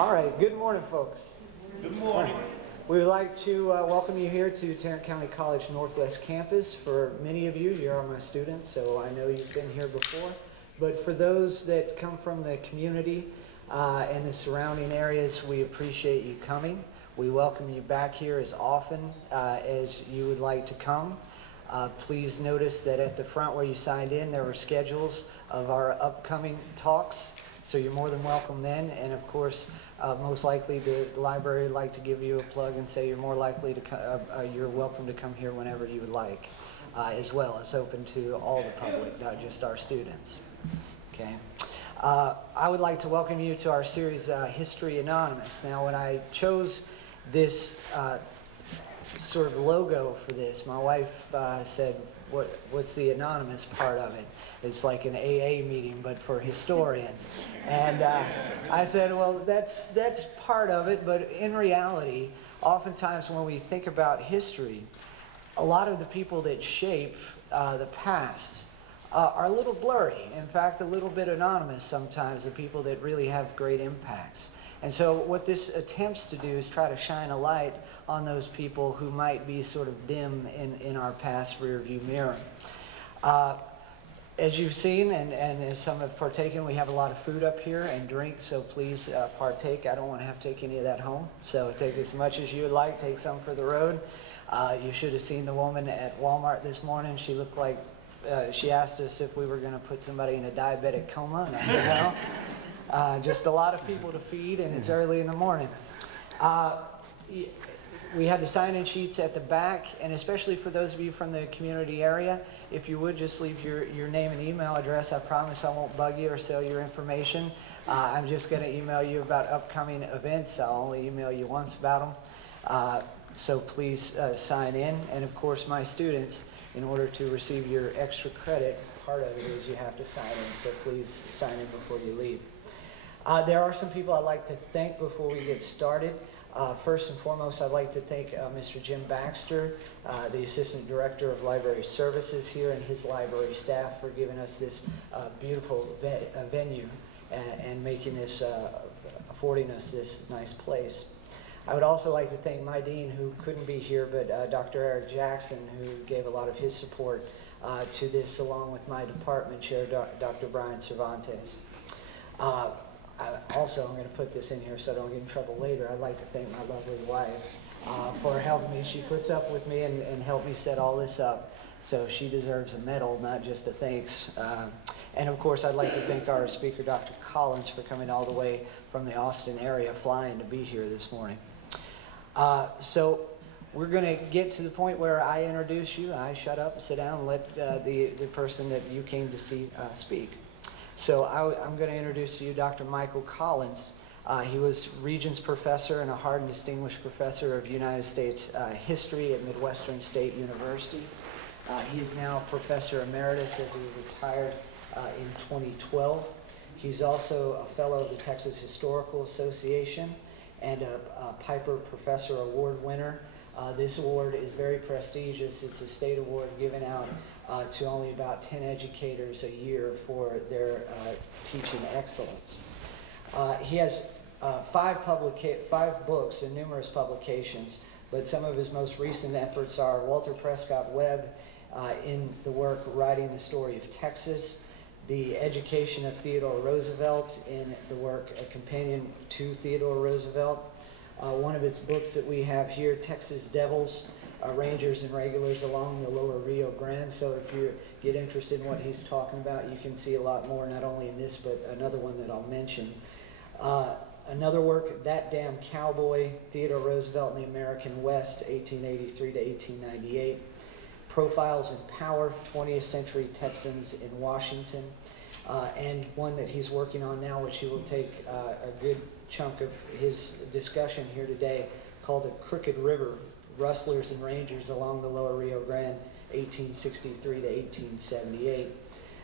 All right, good morning, folks. Good morning. We would like to welcome you here to Tarrant County College Northwest Campus. For many of you, you're my students, so I know you've been here before. But for those that come from the community and the surrounding areas, we appreciate you coming. We welcome you back here as often as you would like to come. Please notice that at the front where you signed in, there were schedules of our upcoming talks. So you're more than welcome then, and of course, most likely the library would like to give you a plug and say you're more likely to you're welcome to come here whenever you would like, as well as open to all the public, not just our students. Okay. I would like to welcome you to our series, History Anonymous. Now, when I chose this sort of logo for this, my wife said, what's the anonymous part of it? It's like an AA meeting, but for historians. And I said, well, that's part of it, but in reality, oftentimes when we think about history, a lot of the people that shape the past are a little blurry. In fact, a little bit anonymous sometimes, the people that really have great impacts. And so what this attempts to do is try to shine a light on those people who might be sort of dim in our past rearview mirror. As you've seen, and as some have partaken, we have a lot of food up here and drink, so please partake. I don't want to have to take any of that home, so take as much as you would like. Take some for the road. You should have seen the woman at Walmart this morning. She looked like, she asked us if we were going to put somebody in a diabetic coma, and I said no. Just a lot of people to feed, and it's early in the morning. We have the sign-in sheets at the back, and especially for those of you from the community area, if you would just leave your name and email address. I promise I won't bug you or sell your information. I'm just going to email you about upcoming events. I'll only email you once about them. So please sign in. And of course, my students, in order to receive your extra credit, part of it is you have to sign in. So please sign in before you leave. There are some people I'd like to thank before we get started. First and foremost, I'd like to thank Mr. Jim Baxter, the Assistant Director of Library Services here, and his library staff for giving us this beautiful venue and making this, affording us this nice place. I would also like to thank my dean, who couldn't be here, but Dr. Eric Jackson, who gave a lot of his support to this, along with my department chair, Dr. Brian Cervantes. Also, I'm going to put this in here so I don't get in trouble later. I'd like to thank my lovely wife for helping me. She puts up with me and helped me set all this up. So she deserves a medal, not just a thanks. And of course, I'd like to thank our speaker, Dr. Collins, for coming all the way from the Austin area, flying to be here this morning. So we're going to get to the point where I introduce you. I shut up, sit down, and let the person that you came to see speak. So I'm going to introduce to you Dr. Michael Collins. He was Regents Professor and a Hardin Distinguished Professor of United States History at Midwestern State University. He is now Professor Emeritus as he retired in 2012. He's also a Fellow of the Texas Historical Association and a Piper Professor Award winner. This award is very prestigious. It's a state award given out to only about 10 educators a year for their teaching excellence. He has five books and numerous publications, but some of his most recent efforts are Walter Prescott Webb in the work Writing the Story of Texas, The Education of Theodore Roosevelt in the work A Companion to Theodore Roosevelt. One of his books that we have here, Texas Devils, Rangers and Regulars Along the Lower Rio Grande. So if you get interested in what he's talking about, you can see a lot more, not only in this, but another one that I'll mention. Another work, That Damn Cowboy, Theodore Roosevelt in the American West, 1883 to 1898. Profiles in Power, 20th Century Texans in Washington. And one that he's working on now, which he will take a good chunk of his discussion here today, called The Crooked River, Rustlers and Rangers Along the Lower Rio Grande, 1863 to 1878.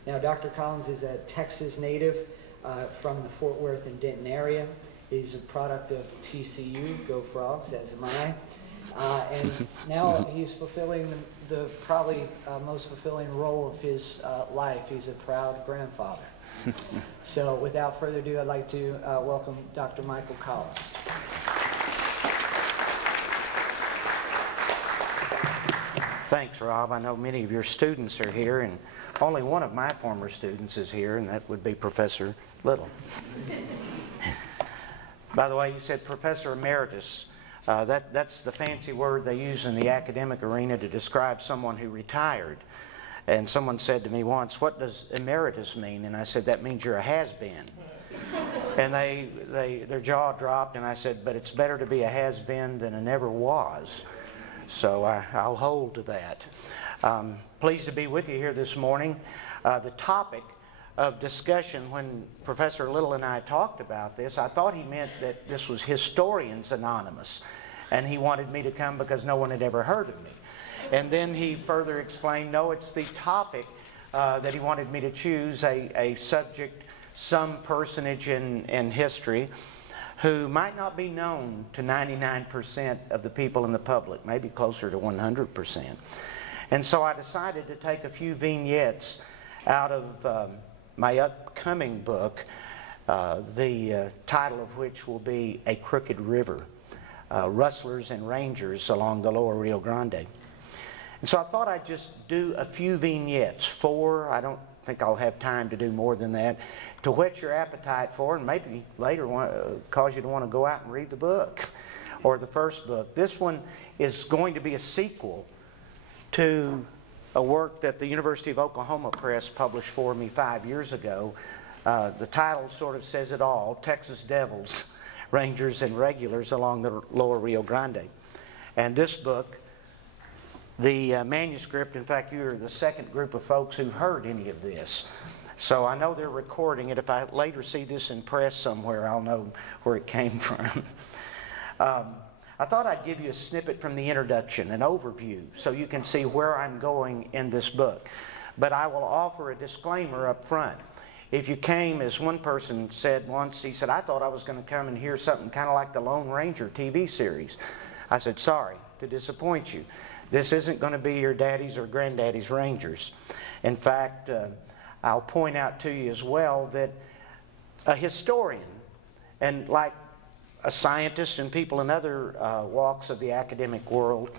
Now, Dr. Collins is a Texas native from the Fort Worth and Denton area. He's a product of TCU, go Frogs, as am I. And now he's fulfilling the probably most fulfilling role of his life. He's a proud grandfather. So without further ado, I'd like to welcome Dr. Michael Collins. Thanks, Rob. I know many of your students are here, and only one of my former students is here, and that would be Professor Little. By the way, you said Professor Emeritus. That's the fancy word they use in the academic arena to describe someone who retired. And someone said to me once, "What does emeritus mean?" And I said, "That means you're a has-been." And their jaw dropped, and I said, "But it's better to be a has-been than a never was." So I'll hold to that. Pleased to be with you here this morning. The topic of discussion, when Professor Little and I talked about this, I thought he meant that this was Historians Anonymous, and he wanted me to come because no one had ever heard of me. And then he further explained, no, it's the topic that he wanted me to choose, a subject, some personage in history who might not be known to 99% of the people in the public, maybe closer to 100%. And so I decided to take a few vignettes out of my upcoming book, the title of which will be A Crooked River, Rustlers and Rangers Along the Lower Rio Grande. And so I thought I'd just do a few vignettes, 4, I don't think I'll have time to do more than that, to whet your appetite for, and maybe later cause you to want to go out and read the book, or the first book. This one is going to be a sequel to a work that the University of Oklahoma Press published for me 5 years ago. The title sort of says it all, Texas Devils, Rangers and Regulars Along the Lower Rio Grande. And this book, the manuscript, in fact, you're the second group of folks who've heard any of this. So I know they're recording it. If I later see this in press somewhere, I'll know where it came from. I thought I'd give you a snippet from the introduction, an overview, so you can see where I'm going in this book. But I will offer a disclaimer up front. If you came, as one person said once, he said, "I thought I was going to come and hear something kind of like the Lone Ranger TV series." I said, "Sorry to disappoint you. This isn't going to be your daddy's or granddaddy's Rangers." In fact, I'll point out to you as well that a historian, and like a scientist and people in other walks of the academic world,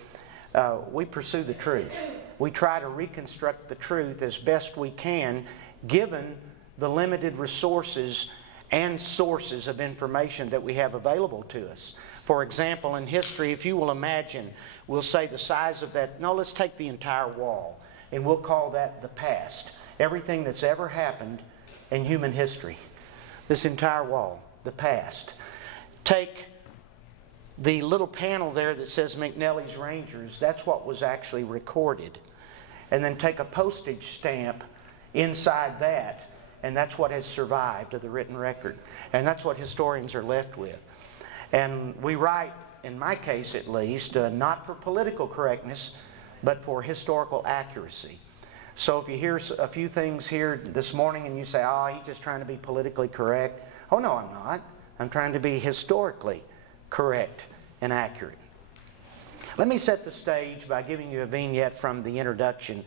we pursue the truth. We try to reconstruct the truth as best we can, given the limited resources and sources of information that we have available to us. For example, in history, if you will imagine, we'll say the size of that, no, let's take the entire wall, and we'll call that the past. Everything that's ever happened in human history. This entire wall, the past. Take the little panel there that says McNelly's Rangers, that's what was actually recorded. And then take a postage stamp inside that, and that's what has survived of the written record. And that's what historians are left with. And we write, in my case at least, not for political correctness, but for historical accuracy. So if you hear a few things here this morning and you say, "Oh, he's just trying to be politically correct." Oh, no, I'm not. I'm trying to be historically correct and accurate. Let me set the stage by giving you a vignette from the introduction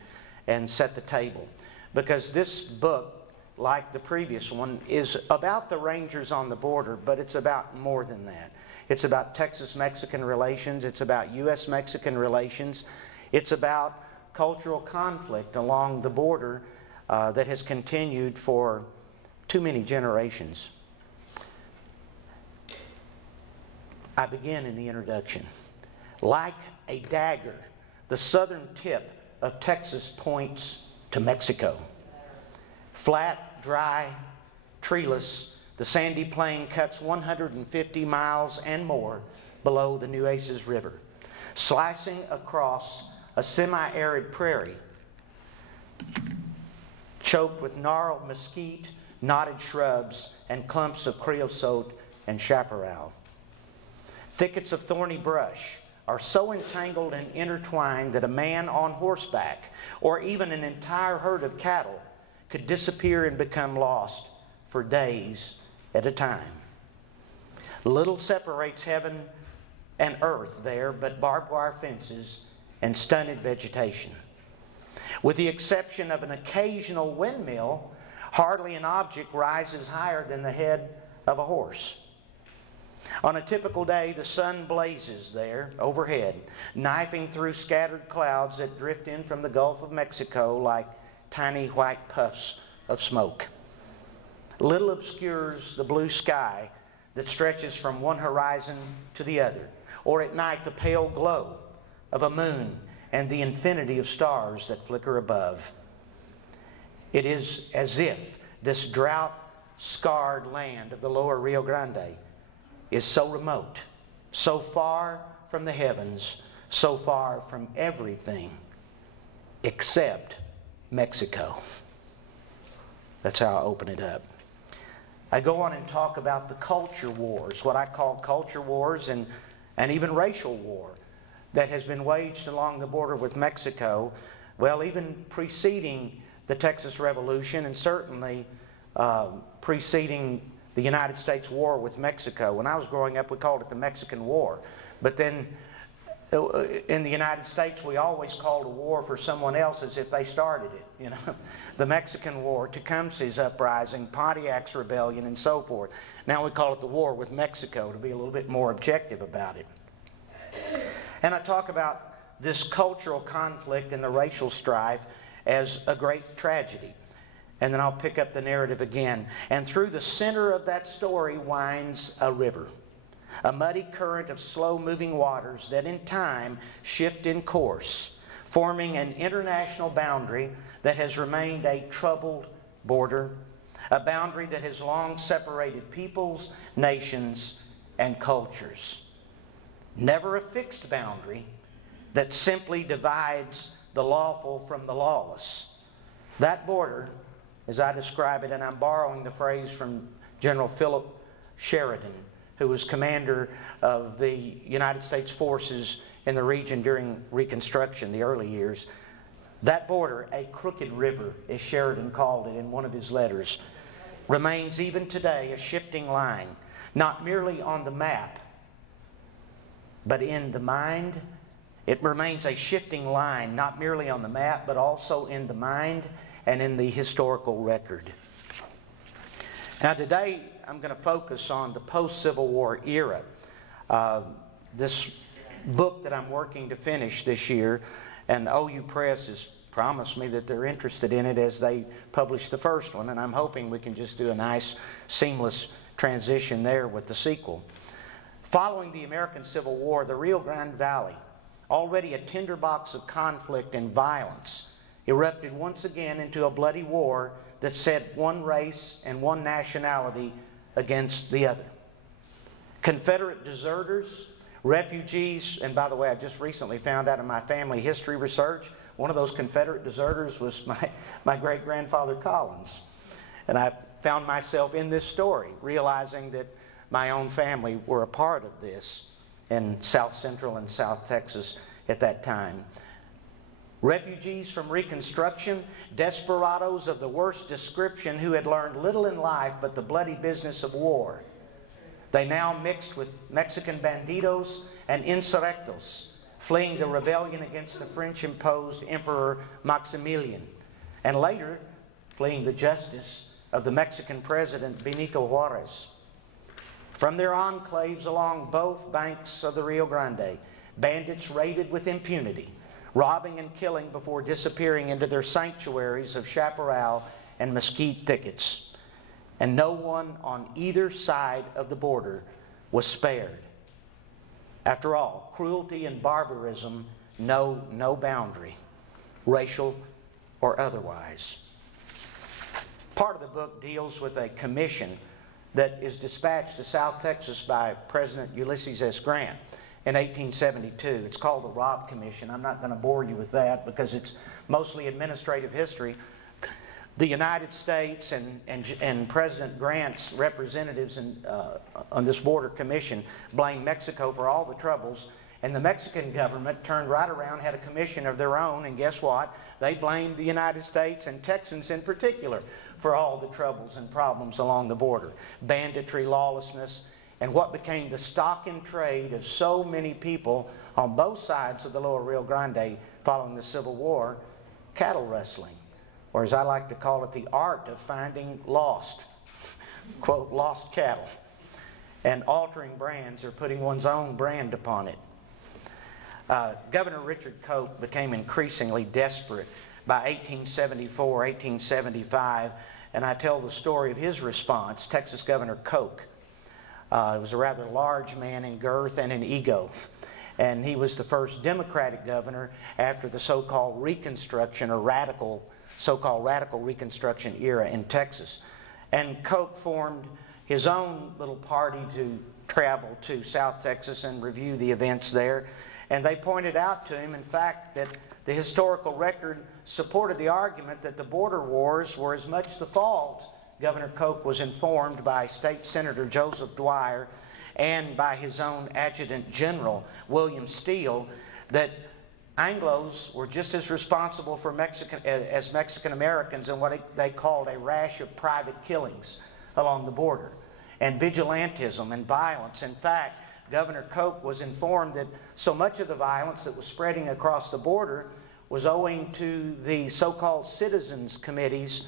and set the table. Because this book, like the previous one, is about the Rangers on the border, but it's about more than that. It's about Texas-Mexican relations. It's about U.S.-Mexican relations. It's about cultural conflict along the border that has continued for too many generations. I begin in the introduction. Like a dagger, the southern tip of Texas points to Mexico. Flat, dry, treeless, the sandy plain cuts 150 miles and more below the Nueces River, slicing across a semi-arid prairie choked with gnarled mesquite, knotted shrubs, and clumps of creosote and chaparral. Thickets of thorny brush are so entangled and intertwined that a man on horseback, or even an entire herd of cattle, could disappear and become lost for days at a time. Little separates heaven and earth there, but barbed wire fences and stunted vegetation. With the exception of an occasional windmill, hardly an object rises higher than the head of a horse. On a typical day, the sun blazes there overhead, knifing through scattered clouds that drift in from the Gulf of Mexico like tiny white puffs of smoke. Little obscures the blue sky that stretches from one horizon to the other, or at night the pale glow of a moon and the infinity of stars that flicker above. It is as if this drought-scarred land of the lower Rio Grande is so remote, so far from the heavens, so far from everything except Mexico. That's how I open it up. I go on and talk about the culture wars, what I call culture wars and even racial war that has been waged along the border with Mexico, well, even preceding the Texas Revolution and certainly preceding the United States war with Mexico. When I was growing up, we called it the Mexican War. But then in the United States, we always called a war for someone else as if they started it. You know, the Mexican War, Tecumseh's uprising, Pontiac's rebellion, and so forth. Now we call it the war with Mexico to be a little bit more objective about it. And I talk about this cultural conflict and the racial strife as a great tragedy. And then I'll pick up the narrative again. And through the center of that story winds a river, a muddy current of slow-moving waters that in time shift in course, forming an international boundary that has remained a troubled border, a boundary that has long separated peoples, nations, and cultures. Never a fixed boundary that simply divides the lawful from the lawless. That border, as I describe it, and I'm borrowing the phrase from General Philip Sheridan, who was commander of the United States forces in the region during Reconstruction, the early years. That border, a crooked river, as Sheridan called it in one of his letters, remains even today a shifting line, not merely on the map, but in the mind. It remains a shifting line, not merely on the map, but also in the mind and in the historical record. Now today, I'm going to focus on the post-Civil War era. This book that I'm working to finish this year, and OU Press has promised me that they're interested in it as they publish the first one, and I'm hoping we can just do a nice, seamless transition there with the sequel. Following the American Civil War, the Rio Grande Valley, already a tinderbox of conflict and violence, erupted once again into a bloody war that set one race and one nationality against the other. Confederate deserters, refugees, and by the way, I just recently found out in my family history research, one of those Confederate deserters was my great-grandfather Collins. And I found myself in this story, realizing that my own family were a part of this in South Central and South Texas at that time. Refugees from Reconstruction, desperados of the worst description who had learned little in life but the bloody business of war. They now mixed with Mexican bandidos and insurrectos, fleeing the rebellion against the French-imposed Emperor Maximilian, and later fleeing the justice of the Mexican president Benito Juarez. From their enclaves along both banks of the Rio Grande, bandits raided with impunity, robbing and killing before disappearing into their sanctuaries of chaparral and mesquite thickets. And no one on either side of the border was spared. After all, cruelty and barbarism know no boundary, racial or otherwise. Part of the book deals with a commission that is dispatched to South Texas by President Ulysses S. Grant in 1872. It's called the Robb Commission. I'm not going to bore you with that because it's mostly administrative history. The United States and President Grant's representatives on this border commission blamed Mexico for all the troubles, and the Mexican government turned right around, had a commission of their own, and guess what? They blamed the United States and Texans in particular for all the troubles and problems along the border. Banditry, lawlessness, and what became the stock in trade of so many people on both sides of the Lower Rio Grande following the Civil War, cattle rustling, or as I like to call it, the art of finding lost, quote, lost cattle, and altering brands or putting one's own brand upon it. Governor Richard Koch became increasingly desperate by 1874, 1875, and I tell the story of his response. Texas Governor Koch was a rather large man in girth and in ego, and he was the first Democratic governor after the so-called Reconstruction or so-called radical Reconstruction era in Texas. And Koch formed his own little party to travel to South Texas and review the events there. And they pointed out to him, in fact, that the historical record supported the argument that the border wars were as much the fault. Governor Koch was informed by State Senator Joseph Dwyer and by his own Adjutant General, William Steele, that Anglos were just as responsible for as Mexican Americans in what they called a rash of private killings along the border, and vigilantism and violence. In fact, Governor Koch was informed that so much of the violence that was spreading across the border was owing to the so-called citizens' committees,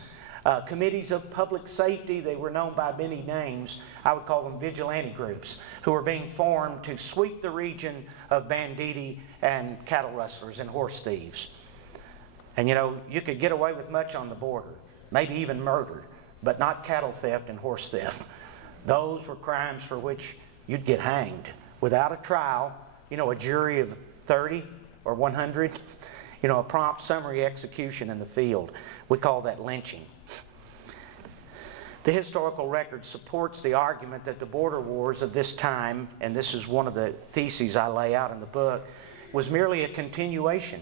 committees of public safety. They were known by many names. I would call them vigilante groups, who were being formed to sweep the region of banditti and cattle rustlers and horse thieves. And you know, you could get away with much on the border, maybe even murder, but not cattle theft and horse theft. Those were crimes for which you'd get hanged without a trial, you know, a jury of 30 or 100, you know, a prompt summary execution in the field. We call that lynching. The historical record supports the argument that the border wars of this time, and this is one of the theses I lay out in the book, was merely a continuation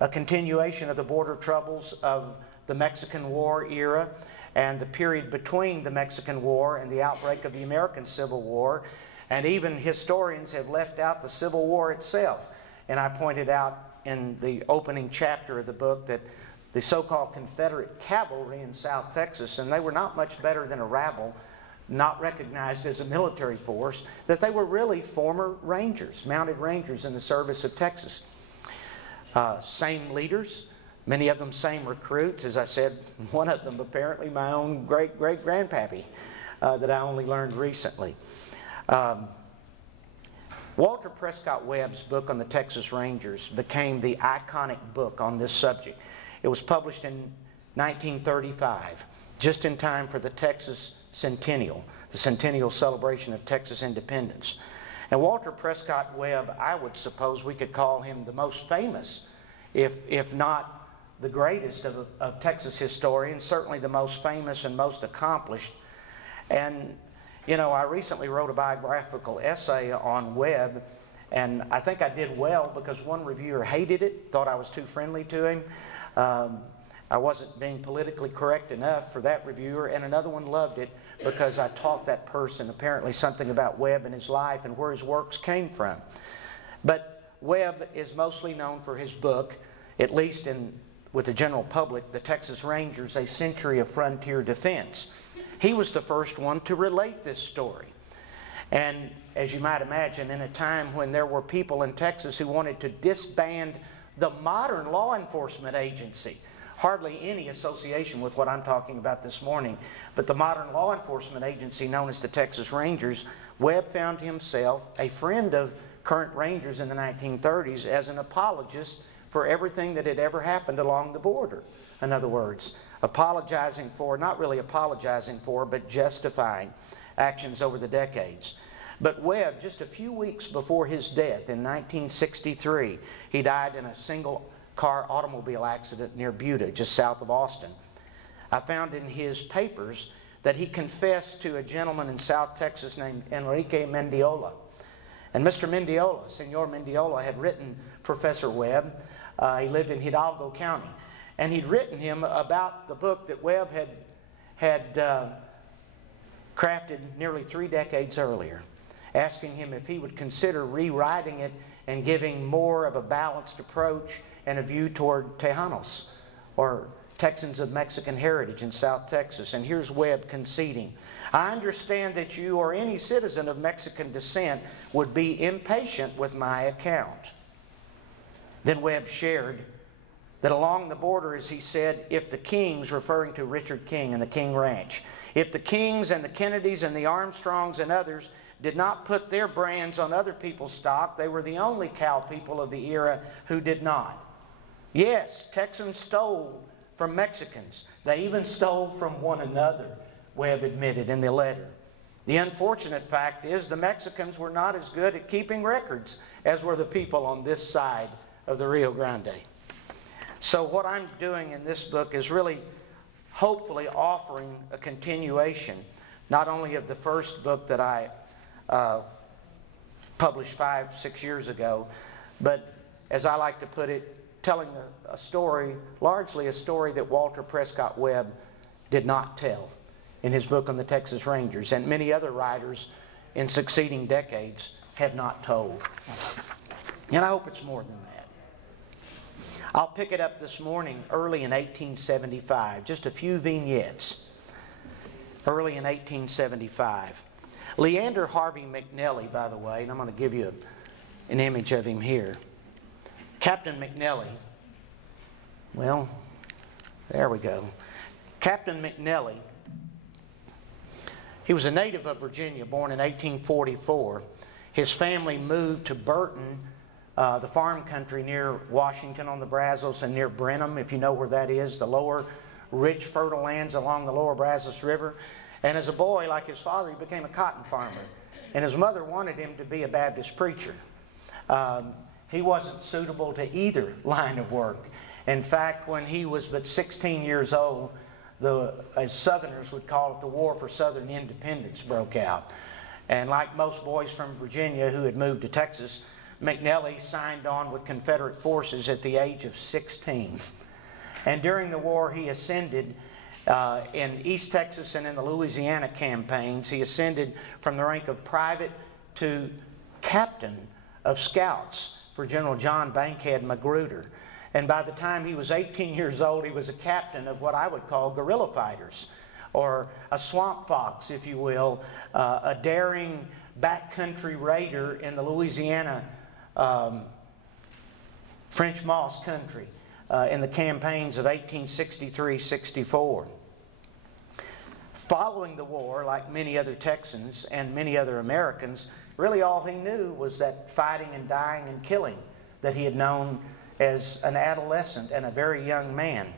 of the border troubles of the Mexican War era and the period between the Mexican War and the outbreak of the American Civil War. And even historians have left out the Civil War itself. And I pointed out in the opening chapter of the book that the so-called Confederate cavalry in South Texas, and they were not much better than a rabble, not recognized as a military force, that they were really former Rangers, mounted Rangers in the service of Texas. Same leaders, many of them same recruits. As I said, one of them apparently my own great-great-grandpappy that I only learned recently. Walter Prescott Webb's book on the Texas Rangers became the iconic book on this subject. It was published in 1935, just in time for the Texas Centennial, the centennial celebration of Texas independence. And Walter Prescott Webb, I would suppose we could call him the most famous, if not the greatest of Texas historians, certainly the most famous and most accomplished. And you know, I recently wrote a biographical essay on Webb, and I think I did well because one reviewer hated it, thought I was too friendly to him. I wasn't being politically correct enough for that reviewer, and another one loved it because I taught that person apparently something about Webb and his life and where his works came from. But Webb is mostly known for his book, at least with the general public, The Texas Rangers, A Century of Frontier Defense. He was the first one to relate this story. And as you might imagine, in a time when there were people in Texas who wanted to disband the modern law enforcement agency, hardly any association with what I'm talking about this morning, but the modern law enforcement agency known as the Texas Rangers, Webb found himself a friend of current Rangers in the 1930s as an apologist for everything that had ever happened along the border. In other words, apologizing for, not really apologizing for, but justifying actions over the decades. But Webb, just a few weeks before his death in 1963, he died in a single-car automobile accident near Buda, just south of Austin. I found in his papers that he confessed to a gentleman in South Texas named Enrique Mendiola. And Mr. Mendiola, Senor Mendiola, had written Professor Webb. He lived in Hidalgo County. And he'd written him about the book that Webb had crafted nearly 3 decades earlier, asking him if he would consider rewriting it and giving more of a balanced approach and a view toward Tejanos, or Texans of Mexican heritage in South Texas. And here's Webb conceding, "I understand that you or any citizen of Mexican descent would be impatient with my account." Then Webb shared that along the border, as he said, if the Kings, referring to Richard King and the King Ranch, if the Kings and the Kennedys and the Armstrongs and others did not put their brands on other people's stock, they were the only cow people of the era who did not. Yes, Texans stole from Mexicans. They even stole from one another, Webb admitted in the letter. The unfortunate fact is the Mexicans were not as good at keeping records as were the people on this side of the Rio Grande. So what I'm doing in this book is really hopefully offering a continuation, not only of the first book that I published 5-6 years ago, but as I like to put it, telling a story, largely a story that Walter Prescott Webb did not tell in his book on the Texas Rangers, and many other writers in succeeding decades have not told. And I hope it's more than that. I'll pick it up this morning early in 1875, just a few vignettes. Early in 1875. Leander Harvey McNelly, by the way, and I'm going to give you an image of him here. Captain McNelly, well, there we go. Captain McNelly, he was a native of Virginia, born in 1844. His family moved to Burton, the farm country near Washington on the Brazos and near Brenham, if you know where that is, the lower rich fertile lands along the lower Brazos River. And as a boy, like his father, he became a cotton farmer. And his mother wanted him to be a Baptist preacher. He wasn't suitable to either line of work. In fact, when he was but 16 years old, as Southerners would call it, the War for Southern Independence broke out. And like most boys from Virginia who had moved to Texas, McNelly signed on with Confederate forces at the age of 16. And during the war, he ascended in East Texas and in the Louisiana campaigns. He ascended from the rank of private to captain of scouts for General John Bankhead Magruder. And by the time he was 18 years old, he was a captain of what I would call guerrilla fighters, or a swamp fox, if you will, a daring backcountry raider in the Louisiana French Moss country in the campaigns of 1863-64. Following the war, like many other Texans and many other Americans, really all he knew was that fighting and dying and killing that he had known as an adolescent and a very young man.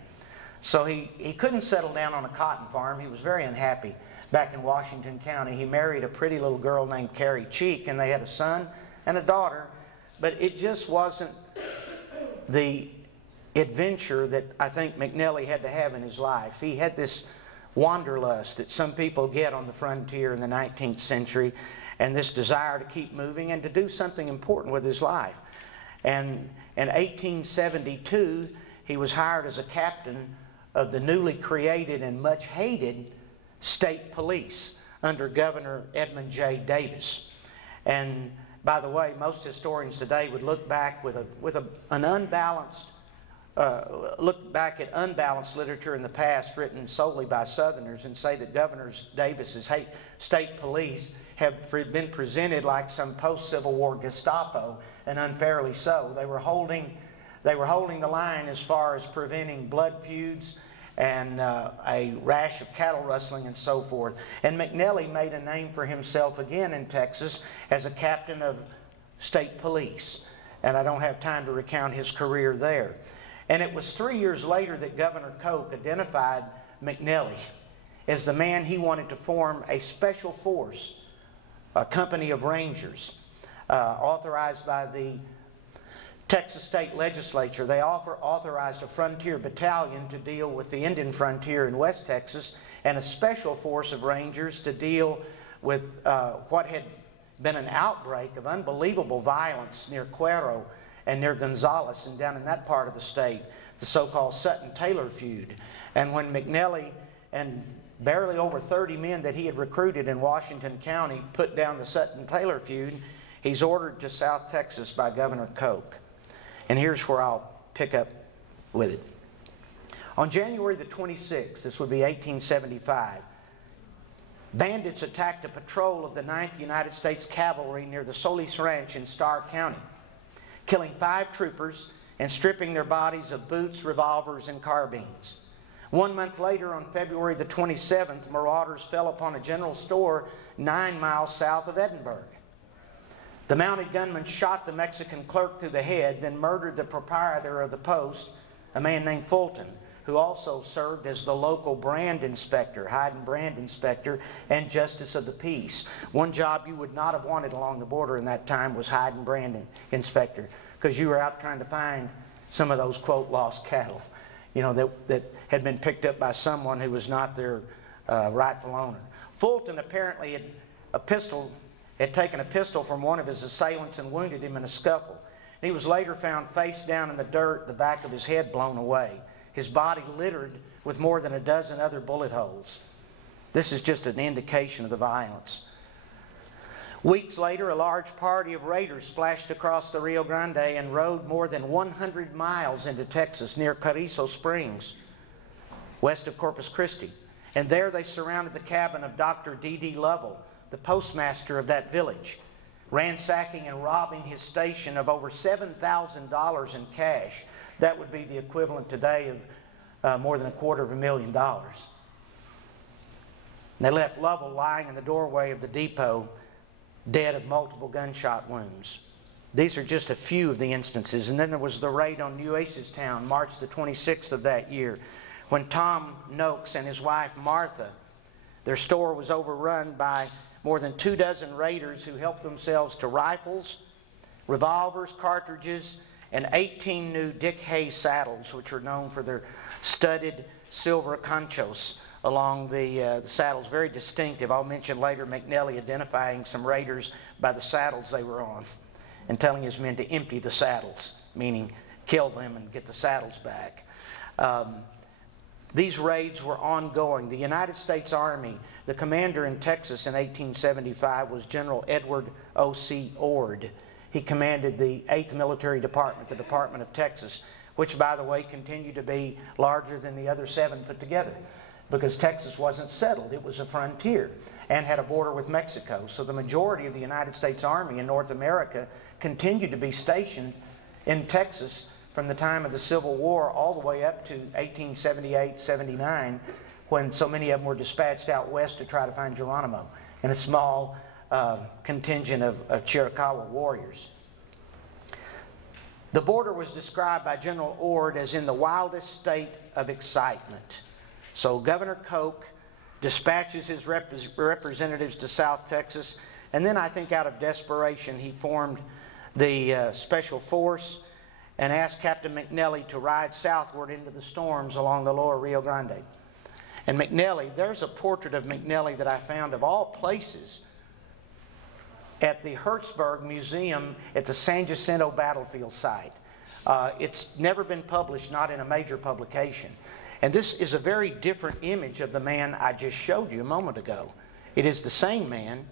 So he couldn't settle down on a cotton farm. He was very unhappy back in Washington County. He married a pretty little girl named Carrie Cheek, and they had a son and a daughter, but it just wasn't the adventure that I think McNelly had to have in his life. He had this wanderlust that some people get on the frontier in the 19th century, and this desire to keep moving and to do something important with his life. And in 1872, he was hired as a captain of the newly created and much hated state police under Governor Edmund J. Davis. And by the way, most historians today would look back look back at unbalanced literature in the past written solely by Southerners and say that Governor Davis's state police have been presented like some post-Civil War Gestapo, and unfairly so. They were holding the line as far as preventing blood feuds and a rash of cattle rustling and so forth. And McNelly made a name for himself again in Texas as a captain of state police. And I don't have time to recount his career there. And it was 3 years later that Governor Koch identified McNelly as the man he wanted to form a special force, a company of Rangers, authorized by the Texas State Legislature. They authorized a frontier battalion to deal with the Indian frontier in West Texas, and a special force of Rangers to deal with what had been an outbreak of unbelievable violence near Cuero and near Gonzales and down in that part of the state, the so-called Sutton-Taylor feud. And when McNelly and barely over 30 men that he had recruited in Washington County put down the Sutton-Taylor feud, he's ordered to South Texas by Governor Koch. And here's where I'll pick up with it. On January the 26th, this would be 1875, bandits attacked a patrol of the 9th United States Cavalry near the Solis Ranch in Starr County, killing 5 troopers and stripping their bodies of boots, revolvers, and carbines. 1 month later, on February the 27th, marauders fell upon a general store 9 miles south of Edinburgh. The mounted gunmen shot the Mexican clerk through the head, then murdered the proprietor of the post, a man named Fulton, who also served as the local brand inspector, hide and brand inspector, and justice of the peace. One job you would not have wanted along the border in that time was hide and brand inspector, because you were out trying to find some of those, quote, lost cattle, you know, that had been picked up by someone who was not their rightful owner. Fulton apparently had taken a pistol from one of his assailants and wounded him in a scuffle. He was later found face down in the dirt, the back of his head blown away, his body littered with more than a dozen other bullet holes. This is just an indication of the violence. Weeks later, a large party of raiders splashed across the Rio Grande and rode more than 100 miles into Texas near Carrizo Springs, west of Corpus Christi. And there they surrounded the cabin of Dr. D.D. Lovell, the postmaster of that village, ransacking and robbing his station of over $7,000 in cash. That would be the equivalent today of more than $250,000. They left Lovell lying in the doorway of the depot, dead of multiple gunshot wounds. These are just a few of the instances. And then there was the raid on Nueces Town, March the 26th of that year, when Tom Noakes and his wife Martha, their store was overrun by more than 24 raiders who helped themselves to rifles, revolvers, cartridges, and 18 new Dick Hayes saddles, which are known for their studded silver conchos along the saddles. Very distinctive. I'll mention later McNelly identifying some raiders by the saddles they were on and telling his men to empty the saddles, meaning kill them and get the saddles back. These raids were ongoing. The United States Army, the commander in Texas in 1875 was General Edward O.C. Ord. He commanded the 8th Military Department, the Department of Texas, which, by the way, continued to be larger than the other 7 put together, because Texas wasn't settled. It was a frontier and had a border with Mexico. So the majority of the United States Army in North America continued to be stationed in Texas from the time of the Civil War all the way up to 1878-79, when so many of them were dispatched out west to try to find Geronimo and a small contingent of Chiricahua warriors. The border was described by General Ord as in the wildest state of excitement. So Governor Koch dispatches his representatives to South Texas, and then I think out of desperation he formed the Special Force and asked Captain McNelly to ride southward into the storms along the lower Rio Grande. And McNelly, there's a portrait of McNelly that I found of all places at the Hertzberg Museum at the San Jacinto battlefield site. It's never been published, not in a major publication. And this is a very different image of the man I just showed you a moment ago. It is the same man,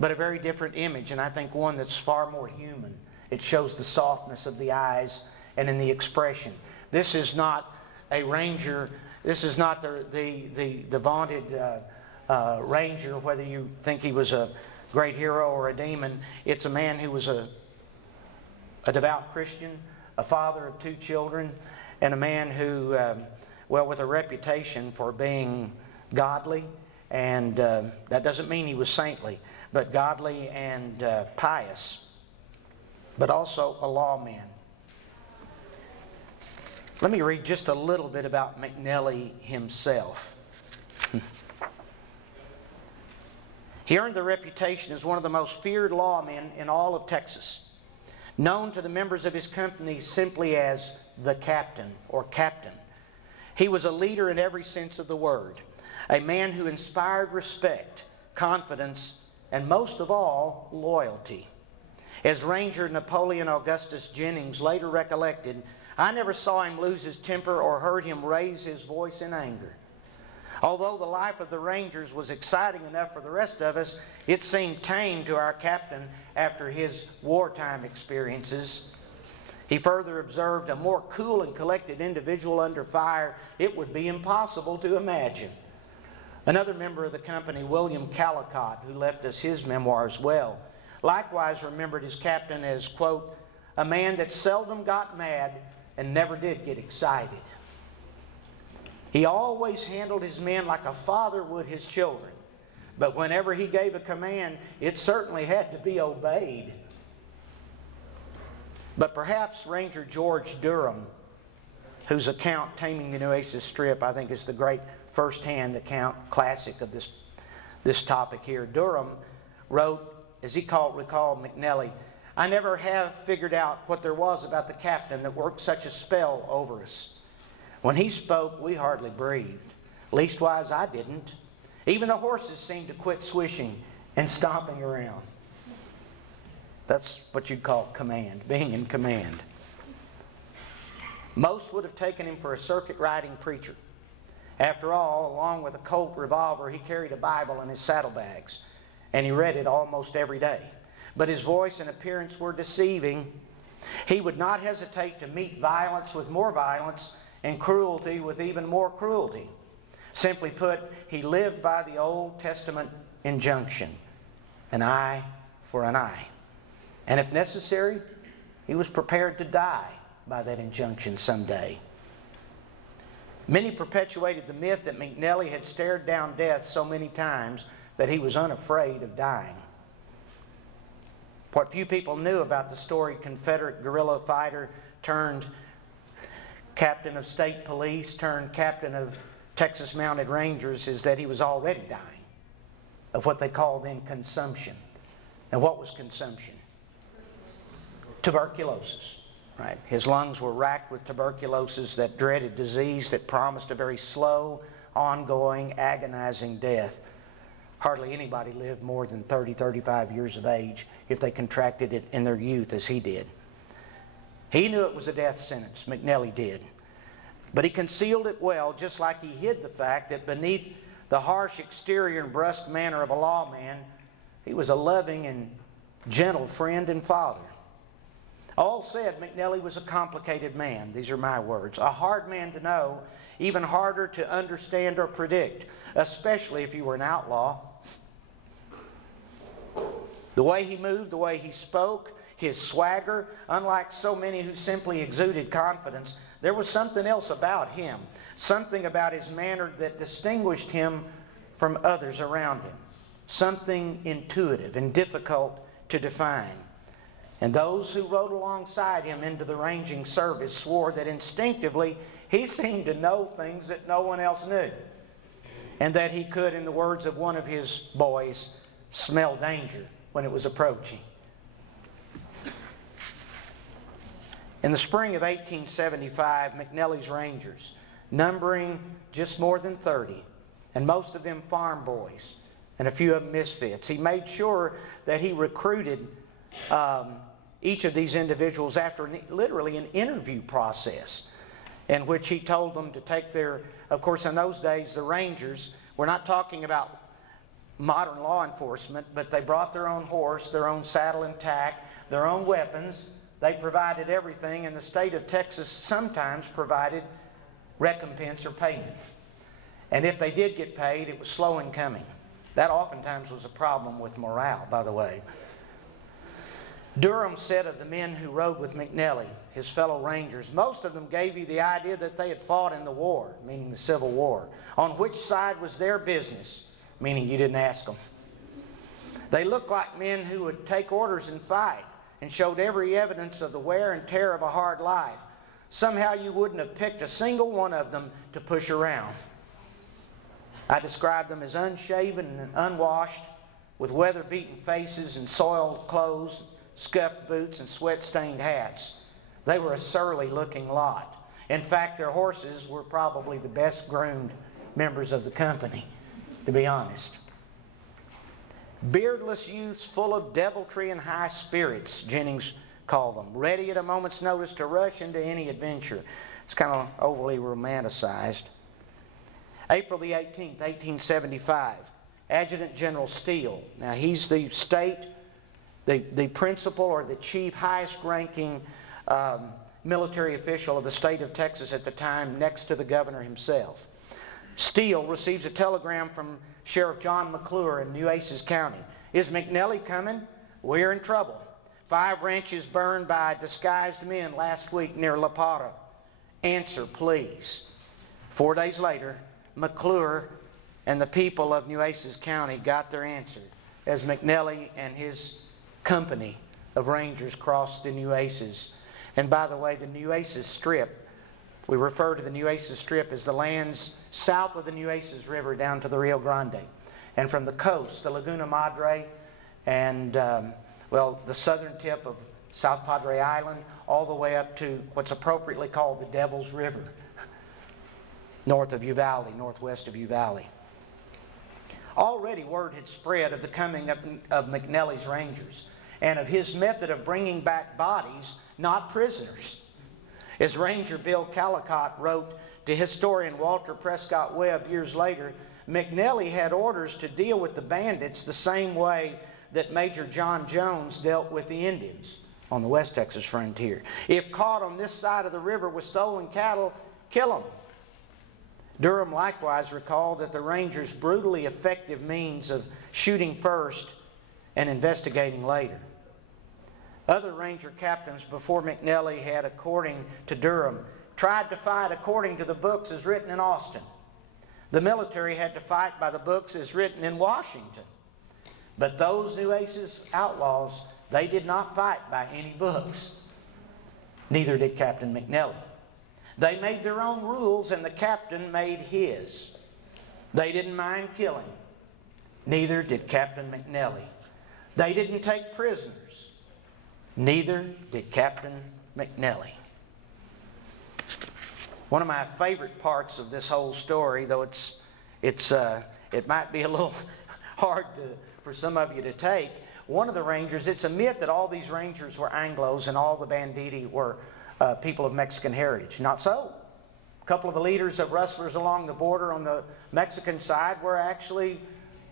but a very different image, and I think one that's far more human. It shows the softness of the eyes and in the expression. This is not a ranger. This is not the vaunted ranger, whether you think he was a great hero or a demon. It's a man who was a devout Christian, a father of 2 children, and a man who, well, with a reputation for being godly, and that doesn't mean he was saintly, but godly and pious, but also a lawman. Let me read just a little bit about McNelly himself. He earned the reputation as one of the most feared lawmen in all of Texas, known to the members of his company simply as the Captain or Captain. He was a leader in every sense of the word, a man who inspired respect, confidence, and most of all, loyalty. As Ranger Napoleon Augustus Jennings later recollected, I never saw him lose his temper or heard him raise his voice in anger. Although the life of the Rangers was exciting enough for the rest of us, it seemed tame to our captain after his wartime experiences. He further observed, a more cool and collected individual under fire, it would be impossible to imagine. Another member of the company, William Callicott, who left us his memoir as well, likewise remembered his captain as, quote, a man that seldom got mad and never did get excited. He always handled his men like a father would his children, but whenever he gave a command, it certainly had to be obeyed. But perhaps Ranger George Durham, whose account, Taming the Nueces Strip, I think is the great first-hand account, classic of this topic here. Durham wrote, as he recalled McNelly, I never have figured out what there was about the captain that worked such a spell over us. When he spoke, we hardly breathed. Leastwise, I didn't. Even the horses seemed to quit swishing and stomping around. That's what you'd call command, being in command. Most would have taken him for a circuit-riding preacher. After all, along with a Colt revolver, he carried a Bible in his saddlebags, and he read it almost every day. But his voice and appearance were deceiving. He would not hesitate to meet violence with more violence and cruelty with even more cruelty. Simply put, he lived by the Old Testament injunction, an eye for an eye. And if necessary, he was prepared to die by that injunction someday. Many perpetuated the myth that McNelly had stared down death so many times that he was unafraid of dying. What few people knew about the storied Confederate guerrilla fighter turned captain of state police turned captain of Texas Mounted Rangers is that he was already dying of what they called then consumption. And what was consumption? Tuberculosis, right? His lungs were racked with tuberculosis, that dreaded disease that promised a very slow, ongoing, agonizing death. Hardly anybody lived more than 30, 35 years of age if they contracted it in their youth as he did. He knew it was a death sentence, McNelly did. But he concealed it well, just like he hid the fact that beneath the harsh exterior and brusque manner of a lawman, he was a loving and gentle friend and father. All said, McNelly was a complicated man. These are my words. A hard man to know, even harder to understand or predict, especially if you were an outlaw. The way he moved, the way he spoke, his swagger, unlike so many who simply exuded confidence, there was something else about him, something about his manner that distinguished him from others around him, something intuitive and difficult to define. And those who rode alongside him into the ranging service swore that instinctively he seemed to know things that no one else knew, and that he could, in the words of one of his boys, smell danger when it was approaching. In the spring of 1875, McNelly's Rangers, numbering just more than 30, and most of them farm boys, and a few of them misfits, he made sure that he recruited each of these individuals after literally an interview process in which he told them to take their, of course in those days the Rangers, we're not talking about modern law enforcement, but they brought their own horse, their own saddle intact, their own weapons. They provided everything, and the state of Texas sometimes provided recompense or payment. And if they did get paid, it was slow in coming. That oftentimes was a problem with morale, by the way. Durham said of the men who rode with McNelly, his fellow Rangers, most of them gave you the idea that they had fought in the war, meaning the Civil War. On which side was their business, meaning you didn't ask them. They looked like men who would take orders and fight, and showed every evidence of the wear and tear of a hard life. Somehow you wouldn't have picked a single one of them to push around. I described them as unshaven and unwashed, with weather-beaten faces and soiled clothes, scuffed boots and sweat-stained hats. They were a surly-looking lot. In fact, their horses were probably the best-groomed members of the company, to be honest. Beardless youths full of deviltry and high spirits, Jennings called them, ready at a moment's notice to rush into any adventure. It's kind of overly romanticized. April the 18th, 1875, Adjutant General Steele. Now he's the principal or the chief highest ranking military official of the state of Texas at the time, next to the governor himself. Steele receives a telegram from Sheriff John McClure in Nueces County. Is McNelly coming? We're in trouble. 5 ranches burned by disguised men last week near La Parra. Answer, please. 4 days later, McClure and the people of Nueces County got their answer as McNelly and his company of rangers crossed the Nueces. And by the way, the Nueces Strip, we refer to the Nueces Strip as the lands south of the Nueces River down to the Rio Grande. And from the coast, the Laguna Madre and, well, the southern tip of South Padre Island, all the way up to what's appropriately called the Devil's River, north of Uvalde, northwest of Uvalde. Already word had spread of the coming of McNelly's Rangers and of his method of bringing back bodies, not prisoners. As Ranger Bill Callicott wrote to historian Walter Prescott Webb years later, McNelly had orders to deal with the bandits the same way that Major John Jones dealt with the Indians on the West Texas frontier. If caught on this side of the river with stolen cattle, kill them. Durham likewise recalled that the Rangers' brutally effective means of shooting first and investigating later. Other Ranger captains before McNelly had, according to Durham, tried to fight according to the books as written in Austin. The military had to fight by the books as written in Washington. But those Nueces outlaws, they did not fight by any books. Neither did Captain McNelly. They made their own rules and the captain made his. They didn't mind killing. Neither did Captain McNelly. They didn't take prisoners. Neither did Captain McNelly. One of my favorite parts of this whole story, though it might be a little hard for some of you to take, one of the Rangers, it's a myth that all these Rangers were Anglos and all the banditti were people of Mexican heritage. Not so. A couple of the leaders of rustlers along the border on the Mexican side were actually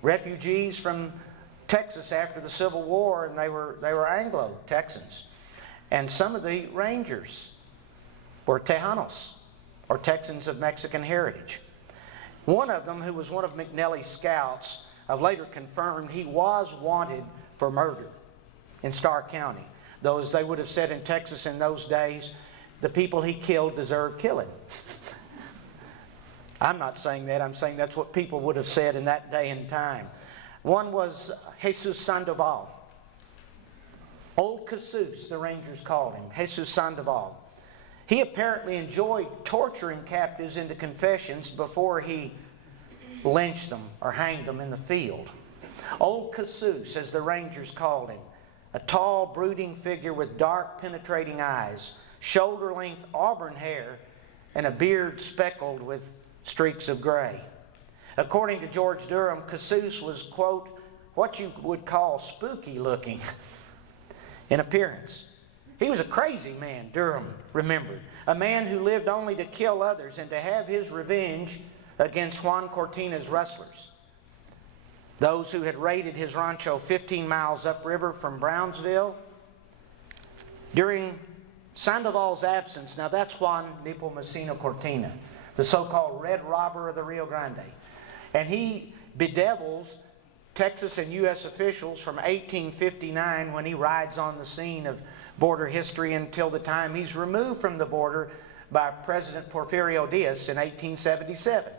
refugees from Texas after the Civil War, and they were Anglo-Texans. And some of the Rangers were Tejanos, or Texans of Mexican heritage. One of them, who was one of McNelly's scouts, I've later confirmed he was wanted for murder in Starr County. Though, as they would have said in Texas in those days, the people he killed deserved killing. I'm not saying that. I'm saying that's what people would have said in that day and time. One was Jesus Sandoval. Old Casus, the Rangers called him, Jesus Sandoval. He apparently enjoyed torturing captives into confessions before he lynched them or hanged them in the field. Old Casus, as the Rangers called him, a tall, brooding figure with dark, penetrating eyes, shoulder-length auburn hair, and a beard speckled with streaks of gray. According to George Durham, Casus was, quote, what you would call spooky looking in appearance. He was a crazy man, Durham remembered, a man who lived only to kill others and to have his revenge against Juan Cortina's rustlers, those who had raided his rancho 15 miles upriver from Brownsville. During Sandoval's absence, now that's Juan Nepomuceno Cortina, the so-called Red Robber of the Rio Grande. And he bedevils Texas and U.S. officials from 1859, when he rides on the scene of border history, until the time he's removed from the border by President Porfirio Diaz in 1877,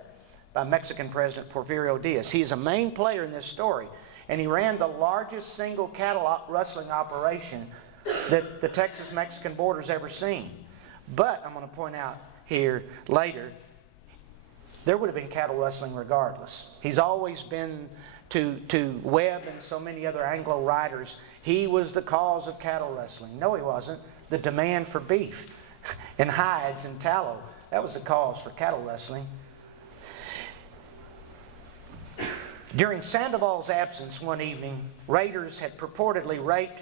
by Mexican President Porfirio Diaz. He is a main player in this story, and he ran the largest single cattle rustling operation that the Texas-Mexican border's ever seen. But I'm going to point out here later, there would have been cattle rustling regardless. He's always been to Webb and so many other Anglo writers, he was the cause of cattle rustling. No, he wasn't. The demand for beef and hides and tallow, that was the cause for cattle rustling. During Sandoval's absence one evening, raiders had purportedly raped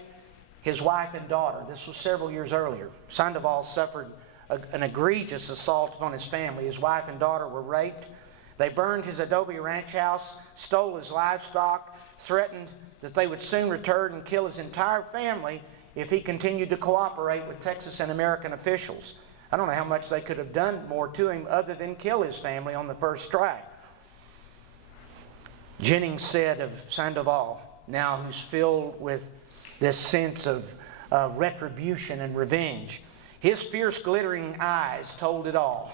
his wife and daughter. This was several years earlier. Sandoval suffered an egregious assault on his family. His wife and daughter were raped. They burned his adobe ranch house, stole his livestock, threatened that they would soon return and kill his entire family if he continued to cooperate with Texas and American officials. I don't know how much they could have done more to him other than kill his family on the first strike. Jennings said of Sandoval, now who's filled with this sense of retribution and revenge, his fierce glittering eyes told it all.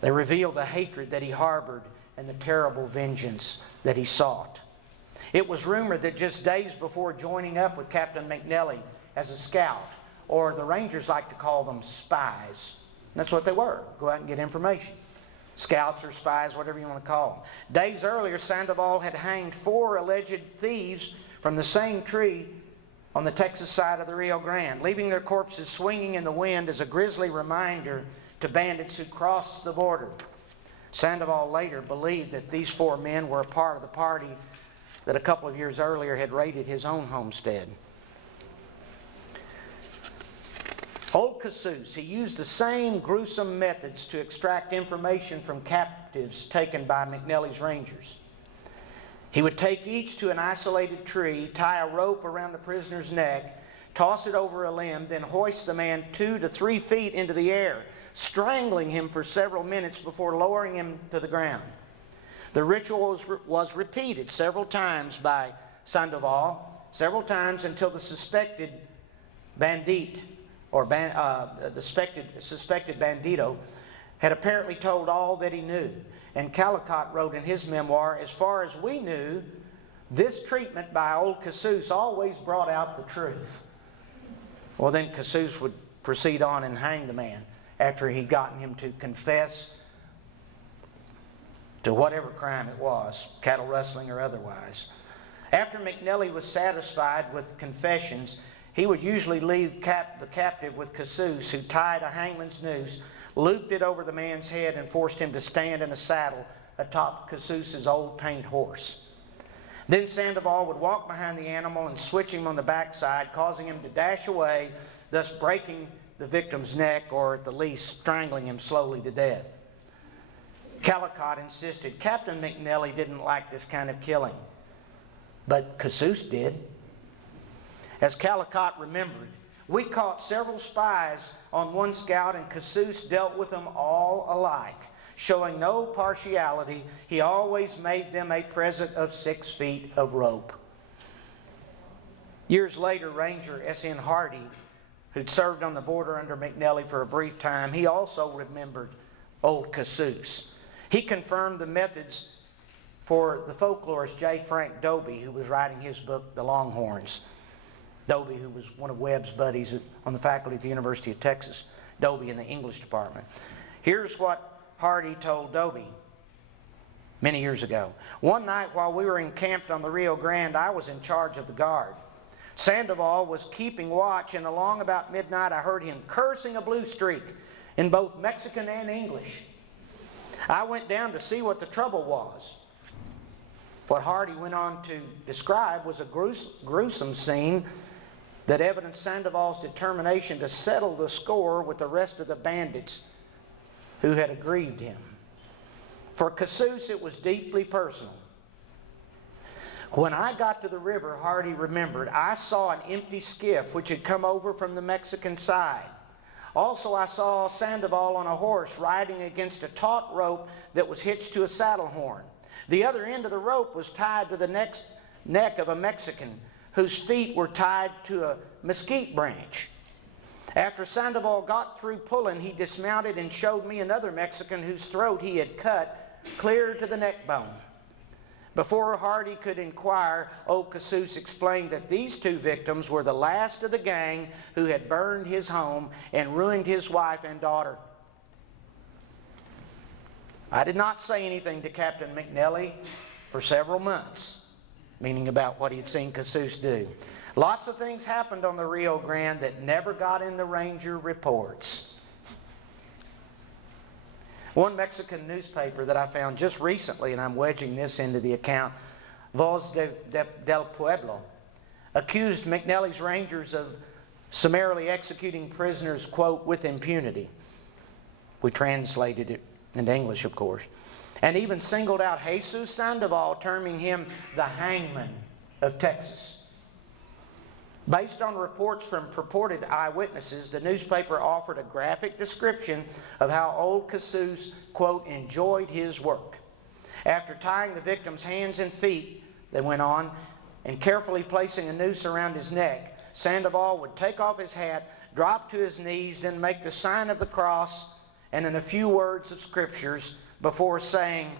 They revealed the hatred that he harbored and the terrible vengeance that he sought. It was rumored that just days before joining up with Captain McNelly as a scout, or the Rangers like to call them spies. That's what they were. Go out and get information. Scouts or spies, whatever you want to call them. Days earlier, Sandoval had hanged 4 alleged thieves from the same tree on the Texas side of the Rio Grande, leaving their corpses swinging in the wind as a grisly reminder to bandits who crossed the border. Sandoval later believed that these 4 men were a part of the party that a couple of years earlier had raided his own homestead. Old Casus, he used the same gruesome methods to extract information from captives taken by McNelly's Rangers. He would take each to an isolated tree, tie a rope around the prisoner's neck, toss it over a limb, then hoist the man 2 to 3 feet into the air, strangling him for several minutes before lowering him to the ground. The ritual was repeated several times by Sandoval, several times until the suspected bandit, or the suspected bandito, had apparently told all that he knew. And Callicott wrote in his memoir, as far as we knew, this treatment by old Casus always brought out the truth. Well, then Casus would proceed on and hang the man after he'd gotten him to confess to whatever crime it was, cattle rustling or otherwise. After McNelly was satisfied with confessions, he would usually leave the captive with Casus, who tied a hangman's noose, looped it over the man's head, and forced him to stand in a saddle atop Casus's old paint horse. Then Sandoval would walk behind the animal and switch him on the backside, causing him to dash away, thus breaking the victim's neck, or at the least strangling him slowly to death. Callicott insisted Captain McNelly didn't like this kind of killing, but Casus did. As Callicott remembered, we caught several spies on one scout, and Casus dealt with them all alike. Showing no partiality, he always made them a present of 6 feet of rope. Years later, Ranger S.N. Hardy, who'd served on the border under McNelly for a brief time, he also remembered old Casus. He confirmed the methods for the folklorist J. Frank Dobie, who was writing his book, The Longhorns. Dobie, who was one of Webb's buddies on the faculty at the University of Texas, Dobie in the English department. Here's what Hardy told Dobie many years ago. One night while we were encamped on the Rio Grande, I was in charge of the guard. Sandoval was keeping watch, and along about midnight I heard him cursing a blue streak in both Mexican and English. I went down to see what the trouble was. What Hardy went on to describe was a gruesome scene that evidenced Sandoval's determination to settle the score with the rest of the bandits who had aggrieved him. For Casus, it was deeply personal. When I got to the river, Hardy remembered, I saw an empty skiff which had come over from the Mexican side. Also, I saw Sandoval on a horse riding against a taut rope that was hitched to a saddle horn. The other end of the rope was tied to the neck of a Mexican whose feet were tied to a mesquite branch. After Sandoval got through pulling, he dismounted and showed me another Mexican whose throat he had cut clear to the neck bone. Before Hardy could inquire, old Casus explained that these 2 victims were the last of the gang who had burned his home and ruined his wife and daughter. I did not say anything to Captain McNelly for several months, meaning about what he had seen Casus do. Lots of things happened on the Rio Grande that never got in the Ranger reports. One Mexican newspaper that I found just recently, and I'm wedging this into the account, Voz del Pueblo, accused McNelly's Rangers of summarily executing prisoners, quote, with impunity. We translated it into English, of course. And even singled out Jesus Sandoval, terming him the hangman of Texas. Based on reports from purported eyewitnesses, the newspaper offered a graphic description of how old Cassous, quote, enjoyed his work. After tying the victim's hands and feet, they went on, and carefully placing a noose around his neck, Sandoval would take off his hat, drop to his knees, then make the sign of the cross, and in a few words of scriptures before saying,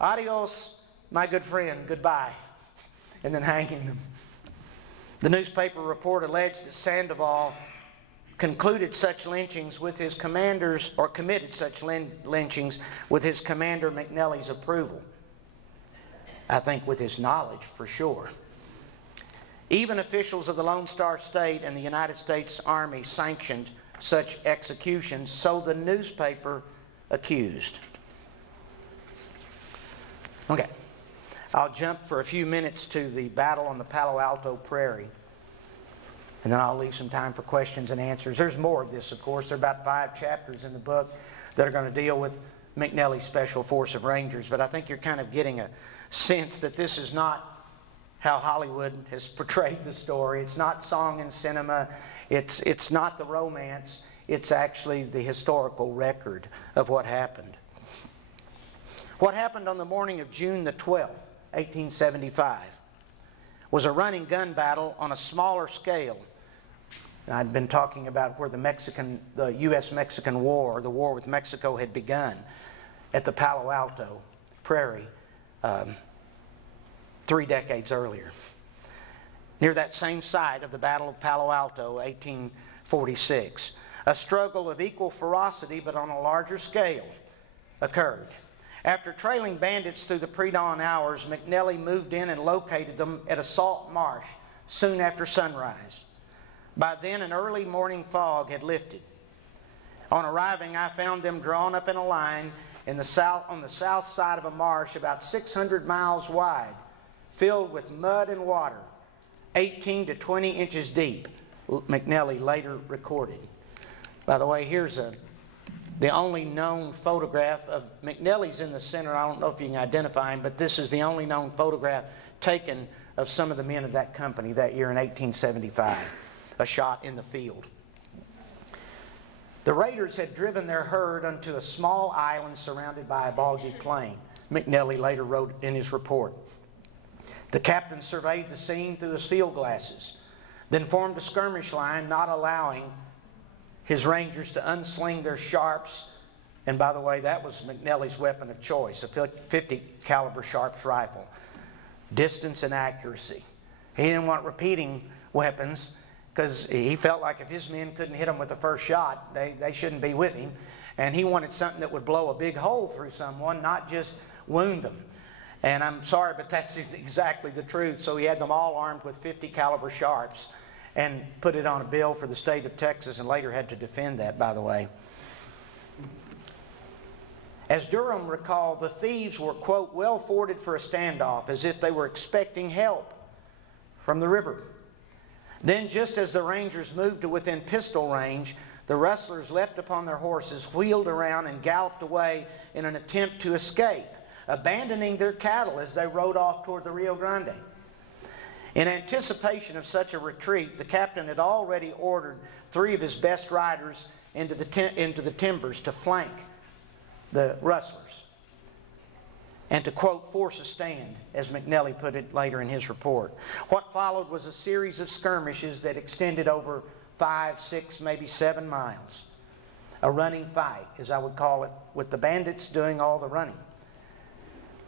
"Adios, my good friend, goodbye," and then hanging them. The newspaper report alleged that Sandoval concluded such lynchings with his commanders, or committed such lynchings with his commander McNelly's approval. I think with his knowledge, for sure. Even officials of the Lone Star State and the United States Army sanctioned such executions, so the newspaper accused. Okay. I'll jump for a few minutes to the battle on the Palo Alto Prairie, and then I'll leave some time for questions and answers. There's more of this, of course. There are about 5 chapters in the book that are going to deal with McNelly's Special Force of Rangers, but I think you're kind of getting a sense that this is not how Hollywood has portrayed the story. It's not song and cinema. It's not the romance. It's actually the historical record of what happened. What happened on the morning of June the 12th, 1875, was a running gun battle on a smaller scale. I'd been talking about where the U.S.-Mexican War, the war with Mexico, had begun at the Palo Alto Prairie 3 decades earlier. Near that same site of the Battle of Palo Alto, 1846, a struggle of equal ferocity but on a larger scale occurred. After trailing bandits through the pre-dawn hours, McNelly moved in and located them at a salt marsh soon after sunrise. By then, an early morning fog had lifted. On arriving, I found them drawn up in a line on the south side of a marsh about 600 miles wide, filled with mud and water, 18 to 20 inches deep, McNelly later recorded. By the way, here's the only known photograph of McNelly's in the center. I don't know if you can identify him, but this is the only known photograph taken of some of the men of that company that year in 1875, a shot in the field. The raiders had driven their herd onto a small island surrounded by a boggy plain, McNelly later wrote in his report. The captain surveyed the scene through his field glasses, then formed a skirmish line, not allowing his rangers to unsling their sharps. And by the way, that was McNelly's weapon of choice, a 50 caliber Sharps rifle. Distance and accuracy. He didn't want repeating weapons because he felt like if his men couldn't hit him with the first shot, they shouldn't be with him. And he wanted something that would blow a big hole through someone, not just wound them. And I'm sorry, but that's exactly the truth. So he had them all armed with 50 caliber Sharps and put it on a bill for the state of Texas, and later had to defend that, by the way. As Durham recalled, the thieves were, quote, well forded for a standoff, as if they were expecting help from the river. Then, just as the Rangers moved to within pistol range, the rustlers leapt upon their horses, wheeled around, and galloped away in an attempt to escape, abandoning their cattle as they rode off toward the Rio Grande. In anticipation of such a retreat, the captain had already ordered 3 of his best riders into the timbers to flank the rustlers and to, quote, force a stand, as McNelly put it later in his report. What followed was a series of skirmishes that extended over 5, 6, maybe 7 miles. A running fight, as I would call it, with the bandits doing all the running.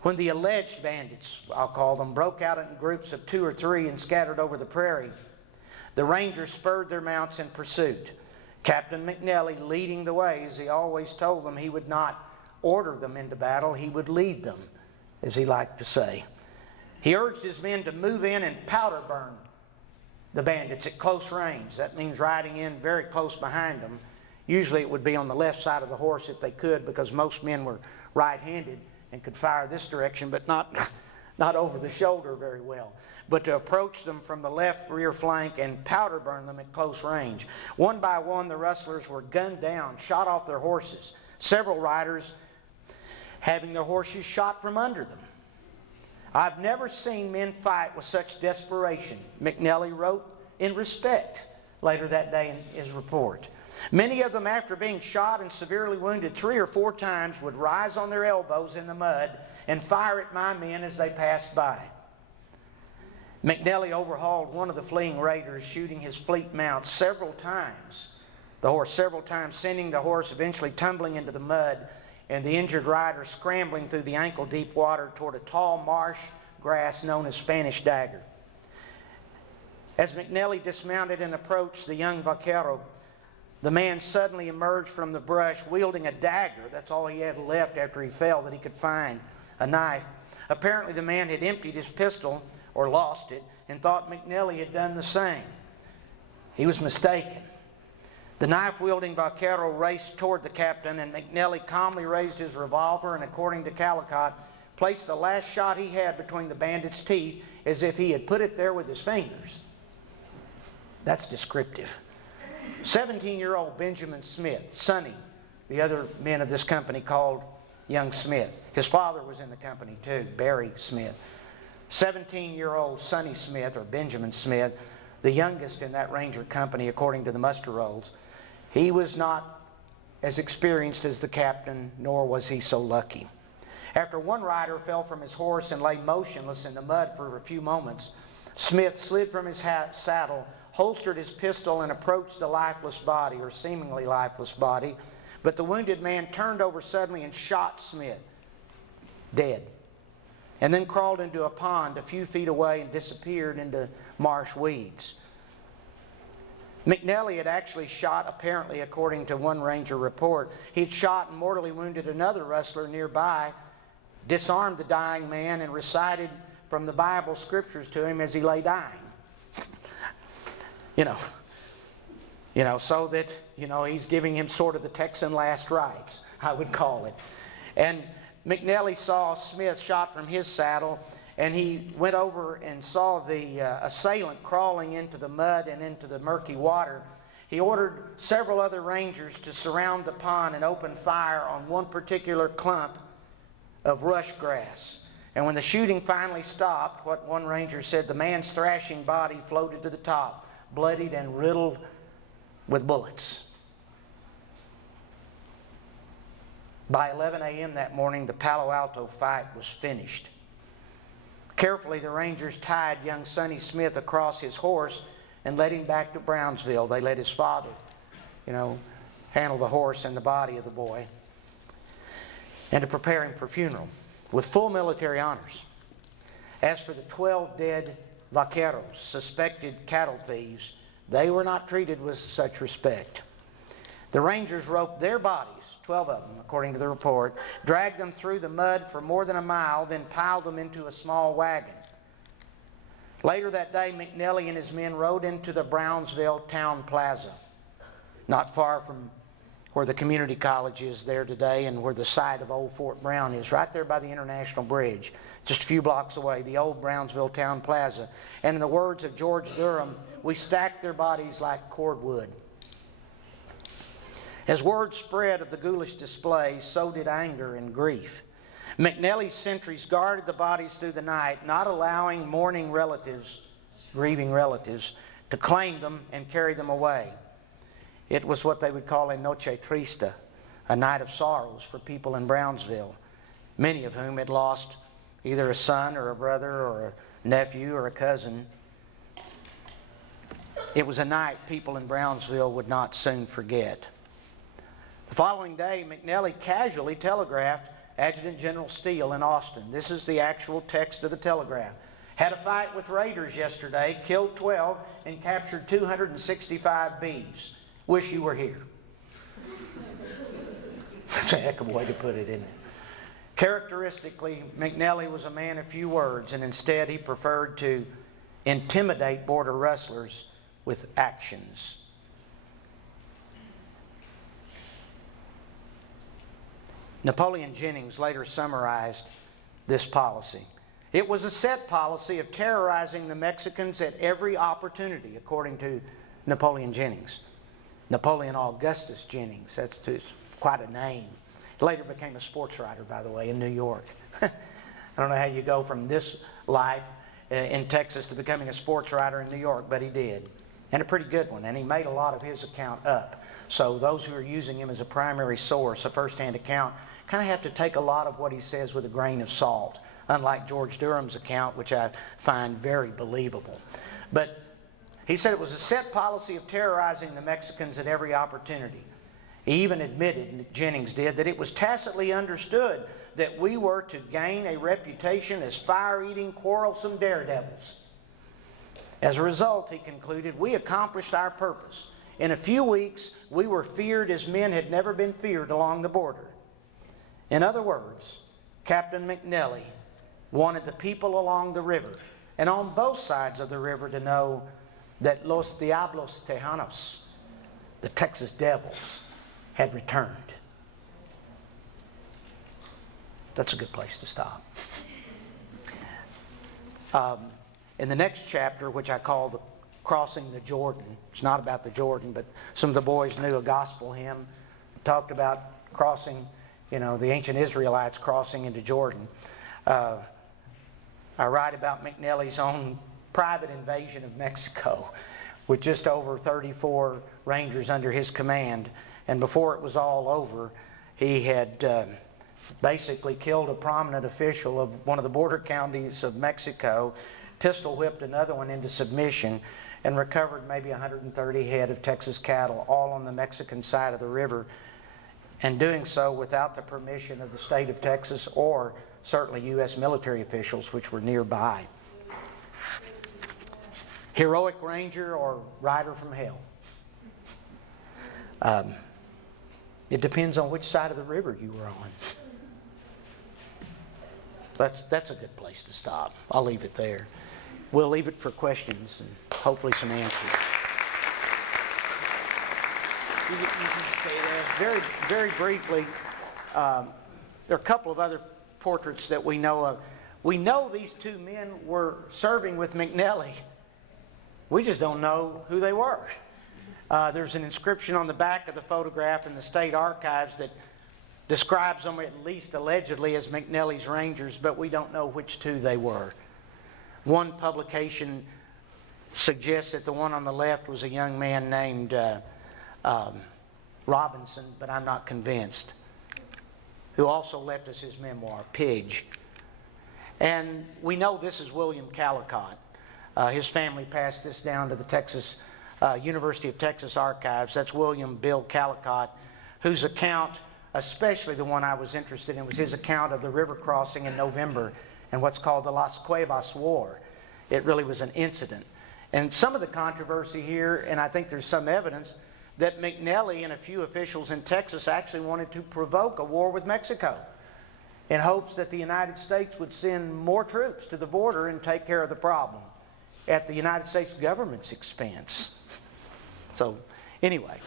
When the alleged bandits, I'll call them, broke out in groups of 2 or 3 and scattered over the prairie, the Rangers spurred their mounts in pursuit. Captain McNelly leading the way, as he always told them he would not order them into battle, he would lead them, as he liked to say. He urged his men to move in and powder burn the bandits at close range. That means riding in very close behind them. Usually it would be on the left side of the horse if they could, because most men were right-handed and could fire this direction, but not over the shoulder very well. But to approach them from the left rear flank and powder burn them at close range. One by one, the rustlers were gunned down, shot off their horses, several riders having their horses shot from under them. I've never seen men fight with such desperation, McNelly wrote in respect, later that day in his report. Many of them, after being shot and severely wounded 3 or 4 times, would rise on their elbows in the mud and fire at my men as they passed by. McNelly overhauled one of the fleeing raiders, shooting his fleet mount several times, sending the horse eventually tumbling into the mud, and the injured rider scrambling through the ankle-deep water toward a tall marsh grass known as Spanish Dagger. As McNelly dismounted and approached the young vaquero, the man suddenly emerged from the brush wielding a dagger. That's all he had left after he fell that he could find, a knife. Apparently the man had emptied his pistol, or lost it, and thought McNelly had done the same. He was mistaken. The knife-wielding vaquero raced toward the captain, and McNelly calmly raised his revolver and, according to Callicott, placed the last shot he had between the bandit's teeth as if he had put it there with his fingers. That's descriptive. 17-year-old Benjamin Smith, Sonny, the other men of this company called young Smith. His father was in the company too, Barry Smith. 17-year-old Sonny Smith, or Benjamin Smith, the youngest in that Ranger company according to the muster rolls. He was not as experienced as the captain, nor was he so lucky. After one rider fell from his horse and lay motionless in the mud for a few moments, Smith slid from his saddle, holstered his pistol, and approached the lifeless body, or seemingly lifeless body. But the wounded man turned over suddenly and shot Smith, dead, and then crawled into a pond a few feet away and disappeared into marsh weeds. McNelly had actually shot, apparently according to one Ranger report, he'd shot and mortally wounded another rustler nearby, disarmed the dying man, and recited from the Bible scriptures to him as he lay dying. So that, he's giving him sort of the Texan last rites, I would call it. And McNelly saw Smith shot from his saddle, and he went over and saw the assailant crawling into the mud and into the murky water. He ordered several other Rangers to surround the pond and open fire on one particular clump of rush grass. And when the shooting finally stopped, what one Ranger said, the man's thrashing body floated to the top, bloodied and riddled with bullets. By 11 a.m. that morning, the Palo Alto fight was finished. Carefully, the Rangers tied young Sonny Smith across his horse and led him back to Brownsville. They let his father, handle the horse and the body of the boy, and to prepare him for funeral with full military honors. As for the 12 dead vaqueros, suspected cattle thieves, they were not treated with such respect. The Rangers roped their bodies, 12 of them according to the report, dragged them through the mud for more than a mile, then piled them into a small wagon. Later that day, McNelly and his men rode into the Brownsville Town Plaza, not far from where the community college is there today and where the site of old Fort Brown is, right there by the International Bridge, just a few blocks away, the old Brownsville Town Plaza. And in the words of George Durham, we stacked their bodies like cordwood. As word spread of the ghoulish display, so did anger and grief. McNelly's sentries guarded the bodies through the night, not allowing mourning relatives, grieving relatives, to claim them and carry them away. It was what they would call a noche triste, a night of sorrows for people in Brownsville, many of whom had lost either a son or a brother or a nephew or a cousin. It was a night people in Brownsville would not soon forget. The following day, McNelly casually telegraphed Adjutant General Steele in Austin. This is the actual text of the telegraph. Had a fight with raiders yesterday, killed 12, and captured 265 beeves. Wish you were here. That's a heck of a way to put it, isn't it? Characteristically, McNelly was a man of few words, and instead he preferred to intimidate border rustlers with actions. Napoleon Jennings later summarized this policy. It was a set policy of terrorizing the Mexicans at every opportunity, according to Napoleon Jennings. Napoleon Augustus Jennings, that's quite a name. He later became a sports writer, by the way, in New York. I don't know how you go from this life in Texas to becoming a sports writer in New York, but he did. and a pretty good one, and he made a lot of his account up. So those who are using him as a primary source, a first-hand account, kind of have to take a lot of what he says with a grain of salt, unlike George Durham's account, which I find very believable. But he said it was a set policy of terrorizing the Mexicans at every opportunity. He even admitted, Jennings did, that it was tacitly understood that we were to gain a reputation as fire-eating, quarrelsome daredevils. As a result, he concluded, we accomplished our purpose. In a few weeks, we were feared as men had never been feared along the border. In other words, Captain McNelly wanted the people along the river and on both sides of the river to know that Los Diablos Tejanos, the Texas Devils, had returned. That's a good place to stop. In the next chapter, which I call the Crossing the Jordan, it's not about the Jordan, but some of the boys knew a gospel hymn, talked about crossing, you know, the ancient Israelites crossing into Jordan. I write about McNelly's own private invasion of Mexico with just over 34 Rangers under his command. And before it was all over, he had basically killed a prominent official of one of the border counties of Mexico, pistol whipped another one into submission, and recovered maybe 130 head of Texas cattle, all on the Mexican side of the river, and doing so without the permission of the state of Texas or certainly U.S. military officials, which were nearby. Heroic Ranger or Rider from Hell? It depends on which side of the river you were on. That's a good place to stop. I'll leave it there. We'll leave it for questions and hopefully some answers. You can stay there. Very briefly, there are a couple of other portraits that we know of. We know these two men were serving with McNelly. We just don't know who they were. There's an inscription on the back of the photograph in the state archives that describes them, at least allegedly, as McNelly's Rangers, but we don't know which two they were. One publication suggests that the one on the left was a young man named Robinson, but I'm not convinced, who also left us his memoir, Pidge. And we know this is William Callicott. His family passed this down to the Texas University of Texas archives. That's William Bill Callicott, whose account, especially the one I was interested in, was his account of the river crossing in November and what's called the Las Cuevas War. It really was an incident. And some of the controversy here, and I think there's some evidence, that McNelly and a few officials in Texas actually wanted to provoke a war with Mexico in hopes that the United States would send more troops to the border and take care of the problem at the United States government's expense. So anyway,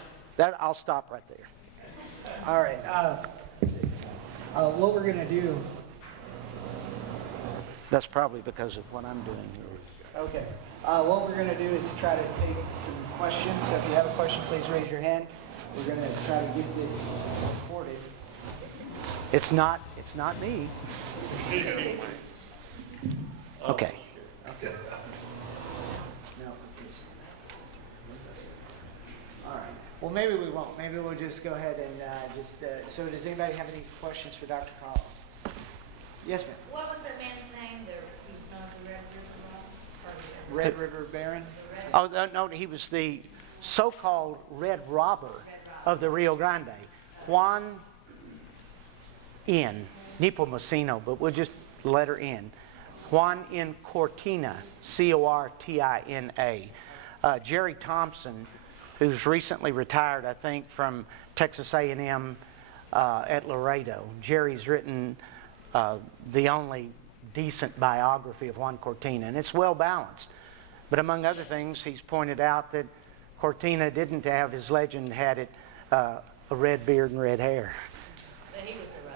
I'll stop right there. All right. What we're going to do... That's probably because of what I'm doing here. Okay. What we're going to do is try to take some questions. So if you have a question, please raise your hand. We're going to try to get this recorded. It's not me. Okay. All right. Well, maybe we won't. Maybe we'll just go ahead and so does anybody have any questions for Dr. Collins? Yes, ma'am. What was that man's name? He was known as the Red River Baron? Oh, no, he was the so-called Red Robber of the Rio Grande. Juan N. Nepomuceno, but we'll just letter N. Juan N. Cortina, C-O-R-T-I-N-A. Jerry Thompson, who's recently retired, I think, from Texas A&M at Laredo. Jerry's written the only decent biography of Juan Cortina, and it's well balanced. But among other things, he's pointed out that Cortina didn't have, his legend had it, a red beard and red hair.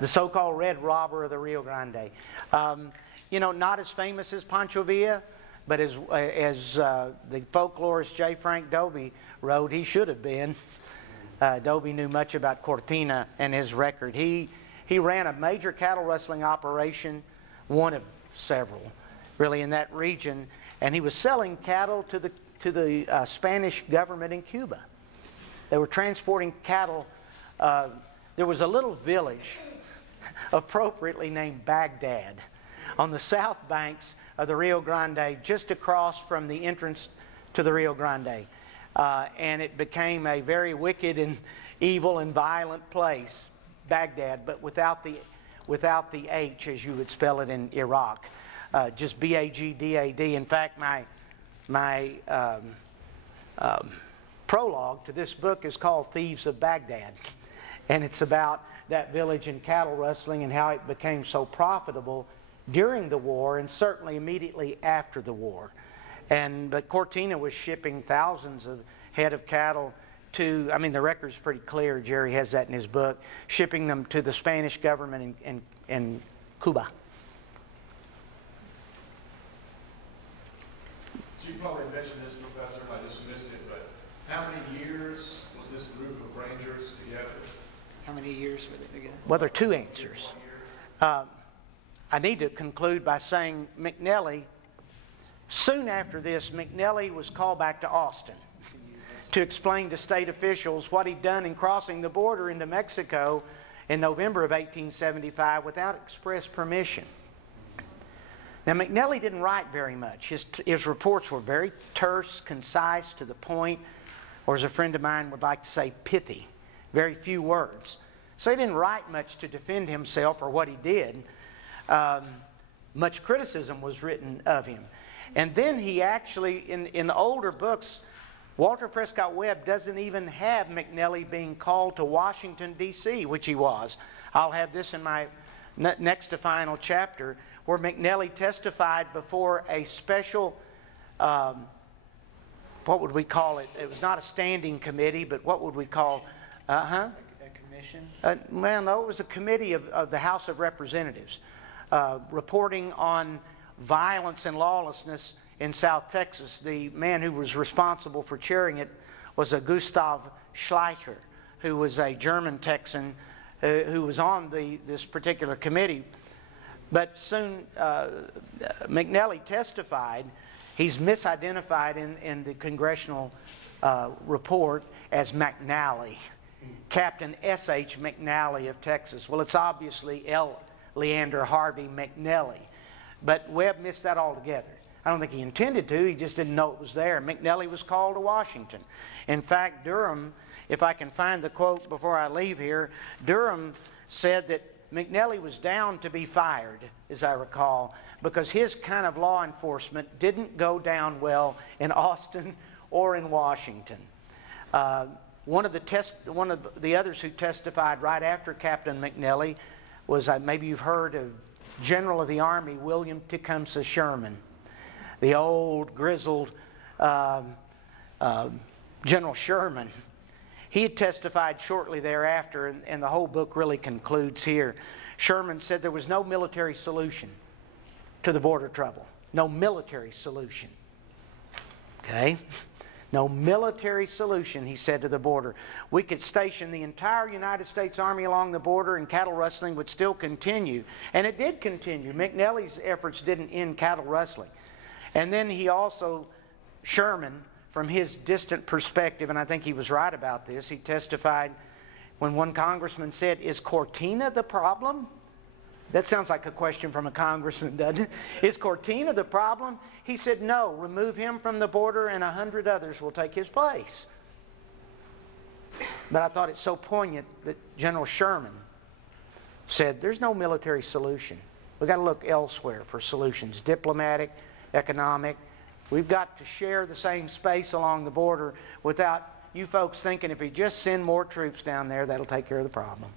The so-called Red Robber of the Rio Grande. You know, not as famous as Pancho Villa, but as the folklorist J. Frank Dobie wrote, he should have been. Dobie knew much about Cortina and his record. He ran a major cattle rustling operation, one of several, really, in that region, and he was selling cattle to the to the Spanish government in Cuba. They were transporting cattle. There was a little village appropriately named Baghdad on the south banks of the Rio Grande, just across from the entrance to the Rio Grande. And it became a very wicked and evil and violent place, Baghdad, but without the H as you would spell it in Iraq. Just B-A-G-D-A-D. In fact, my prologue to this book is called Thieves of Baghdad. And it's about that village and cattle rustling and how it became so profitable during the war and certainly immediately after the war. But Cortina was shipping thousands of head of cattle to, I mean, the record's pretty clear, Jerry has that in his book, shipping them to the Spanish government in Cuba. So you probably mentioned this, Professor, and I just missed it, but how many years was this group of Rangers together? How many years were they together? Well, there are two answers. I need to conclude by saying McNelly, soon after this, McNelly was called back to Austin to explain to state officials what he'd done in crossing the border into Mexico in November of 1875 without express permission. Now, McNelly didn't write very much. His reports were very terse, concise, to the point, or as a friend of mine would like to say, pithy. Very few words. So he didn't write much to defend himself or what he did. Much criticism was written of him. And then he actually, in the older books, Walter Prescott Webb doesn't even have McNelly being called to Washington, D.C., which he was. I'll have this in my next to final chapter, where McNelly testified before a special, what would we call it? It was not a standing committee, but what would we call, A commission? Well, no, it was a committee of the House of Representatives, reporting on violence and lawlessness in South Texas. The man who was responsible for chairing it was a Gustav Schleicher, who was a German Texan who was on this particular committee. But soon McNelly testified. He's misidentified in the congressional report as McNally, Captain S.H. McNally of Texas. Well, it's obviously L. Leander Harvey McNelly. But Webb missed that altogether. I don't think he intended to, he just didn't know it was there. McNelly was called to Washington. In fact, Durham, if I can find the quote before I leave here, Durham said that McNelly was down to be fired, as I recall, because his kind of law enforcement didn't go down well in Austin or in Washington. One of the others who testified right after Captain McNelly was, maybe you've heard of General of the Army William Tecumseh Sherman, the old grizzled General Sherman. He had testified shortly thereafter, and the whole book really concludes here. Sherman said there was no military solution to the border trouble. No military solution. Okay? No military solution, he said, to the border. We could station the entire United States Army along the border and cattle rustling would still continue. And it did continue. McNelly's efforts didn't end cattle rustling. And then he also, Sherman, from his distant perspective, and I think he was right about this, he testified when one congressman said, "Is Cortina the problem?" That sounds like a question from a congressman, doesn't it? Is Cortina the problem? He said, no, remove him from the border and 100 others will take his place. But I thought it's so poignant that General Sherman said, there's no military solution. We've got to look elsewhere for solutions, diplomatic, economic. We've got to share the same space along the border without you folks thinking if we just send more troops down there, that'll take care of the problem.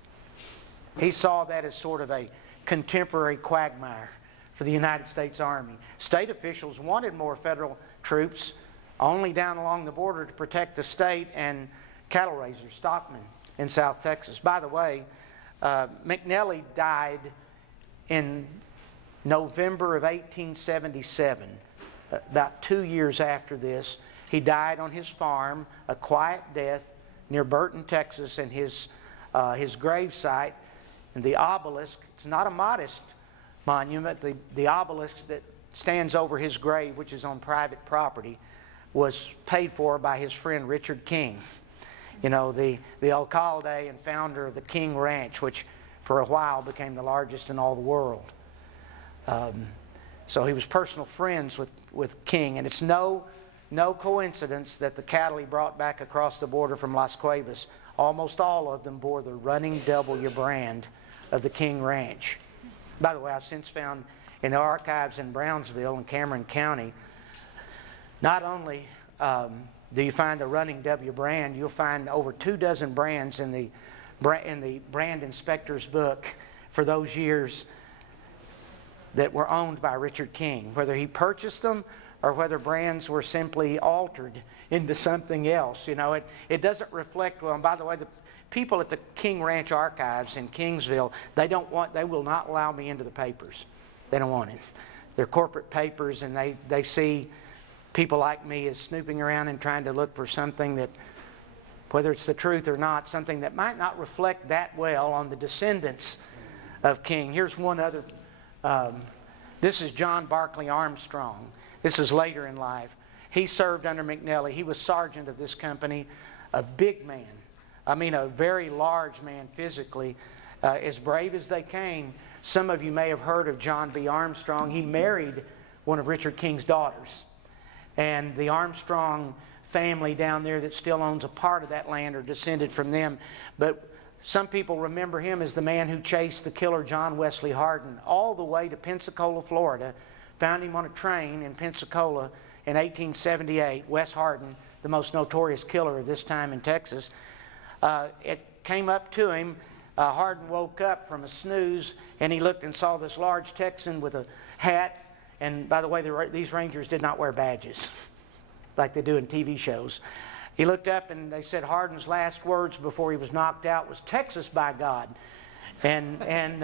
He saw that as sort of a contemporary quagmire for the United States Army. State officials wanted more federal troops only down along the border to protect the state and cattle raisers, stockmen in South Texas. By the way, McNelly died in November of 1877. About 2 years after this, he died on his farm, a quiet death near Burton, Texas, and his gravesite. And the obelisk, it's not a modest monument, the obelisk that stands over his grave, which is on private property, was paid for by his friend Richard King. You know, the alcalde and founder of the King Ranch, which for a while became the largest in all the world. So he was personal friends with King, and it's no coincidence that the cattle he brought back across the border from Las Cuevas, almost all of them bore the running W brand of the King Ranch. By the way, I've since found in the archives in Brownsville in Cameron County, not only do you find the running W brand, you'll find over 24 brands in the brand inspector's book for those years that were owned by Richard King, whether he purchased them or whether brands were simply altered into something else. You know, it doesn't reflect well. And by the way, the people at the King Ranch Archives in Kingsville, they will not allow me into the papers. They don't want it. They're corporate papers, and they see people like me as snooping around and trying to look for something that, whether it's the truth or not, something that might not reflect that well on the descendants of King. Here's one other. This is John Barclay Armstrong. This is later in life. He served under McNelly. He was sergeant of this company, a big man. I mean, a very large man physically, as brave as they came. Some of you may have heard of John B. Armstrong. He married one of Richard King's daughters. And the Armstrong family down there that still owns a part of that land are descended from them. But some people remember him as the man who chased the killer John Wesley Hardin all the way to Pensacola, Florida, found him on a train in Pensacola in 1878. Wes Hardin, the most notorious killer of this time in Texas. It came up to him. Hardin woke up from a snooze, and he looked and saw this large Texan with a hat. And by the way, these Rangers did not wear badges like they do in TV shows. He looked up, and they said Hardin's last words before he was knocked out was, "Texas, by God." And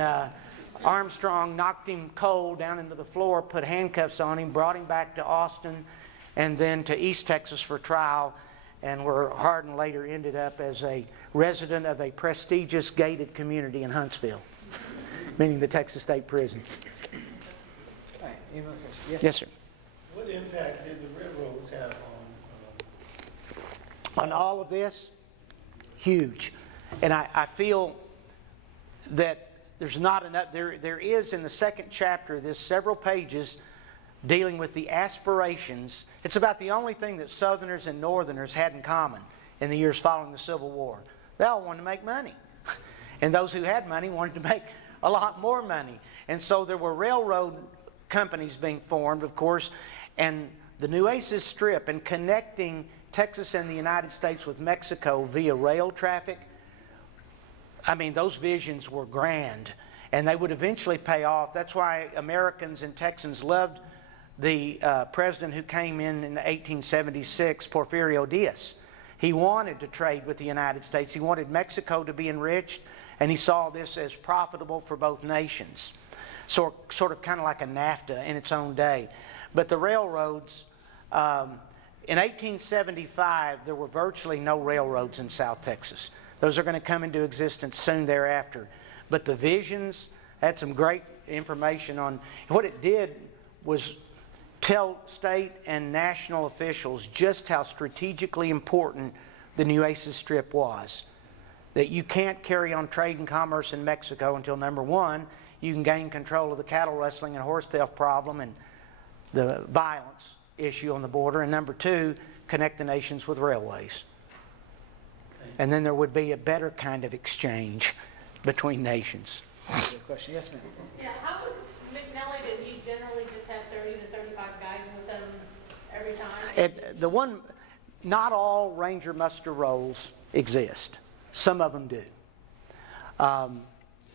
Armstrong knocked him cold down into the floor, put handcuffs on him, brought him back to Austin, and then to East Texas for trial, and where Hardin later ended up as a resident of a prestigious gated community in Huntsville, meaning the Texas State Prison. All right, any more questions? Yes, Yes, sir. What impact did the railroads have On all of this? Huge. And I feel that there's not enough, there is in the second chapter, there's several pages dealing with the aspirations. It's about the only thing that Southerners and Northerners had in common in the years following the Civil War. They all wanted to make money. And those who had money wanted to make a lot more money. And so there were railroad companies being formed, of course, and the Nueces Strip and connecting Texas and the United States with Mexico via rail traffic. I mean, those visions were grand, and they would eventually pay off. That's why Americans and Texans loved the president who came in 1876, Porfirio Diaz. He wanted to trade with the United States. He wanted Mexico to be enriched, and he saw this as profitable for both nations. So, sort of kind of like a NAFTA in its own day. But the railroads, in 1875, there were virtually no railroads in South Texas. Those are going to come into existence soon thereafter. But the visions had some great information on what it did was tell state and national officials just how strategically important the Nueces Strip was. That you can't carry on trade and commerce in Mexico until, number one, you can gain control of the cattle rustling and horse theft problem and the violence issue on the border, and number two, connect the nations with railways. And then there would be a better kind of exchange between nations. Good question. Yes, ma'am. Yeah, how would McNelly, did he generally just have 30 to 35 guys with them every time? Not all Ranger muster rolls exist. Some of them do.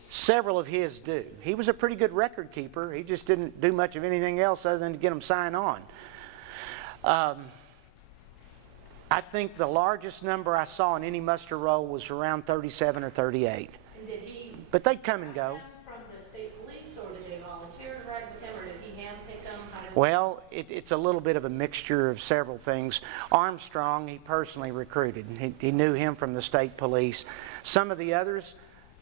Several of his do. He was a pretty good record keeper. He just didn't do much of anything else other than to get them signed on. I think the largest number I saw in any muster roll was around 37 or 38. And did he but they'd come and go. from the state police, or did they volunteer to ride with him, or did he handpick them? Well, it's a little bit of a mixture of several things. Armstrong, he personally recruited. He knew him from the state police. Some of the others,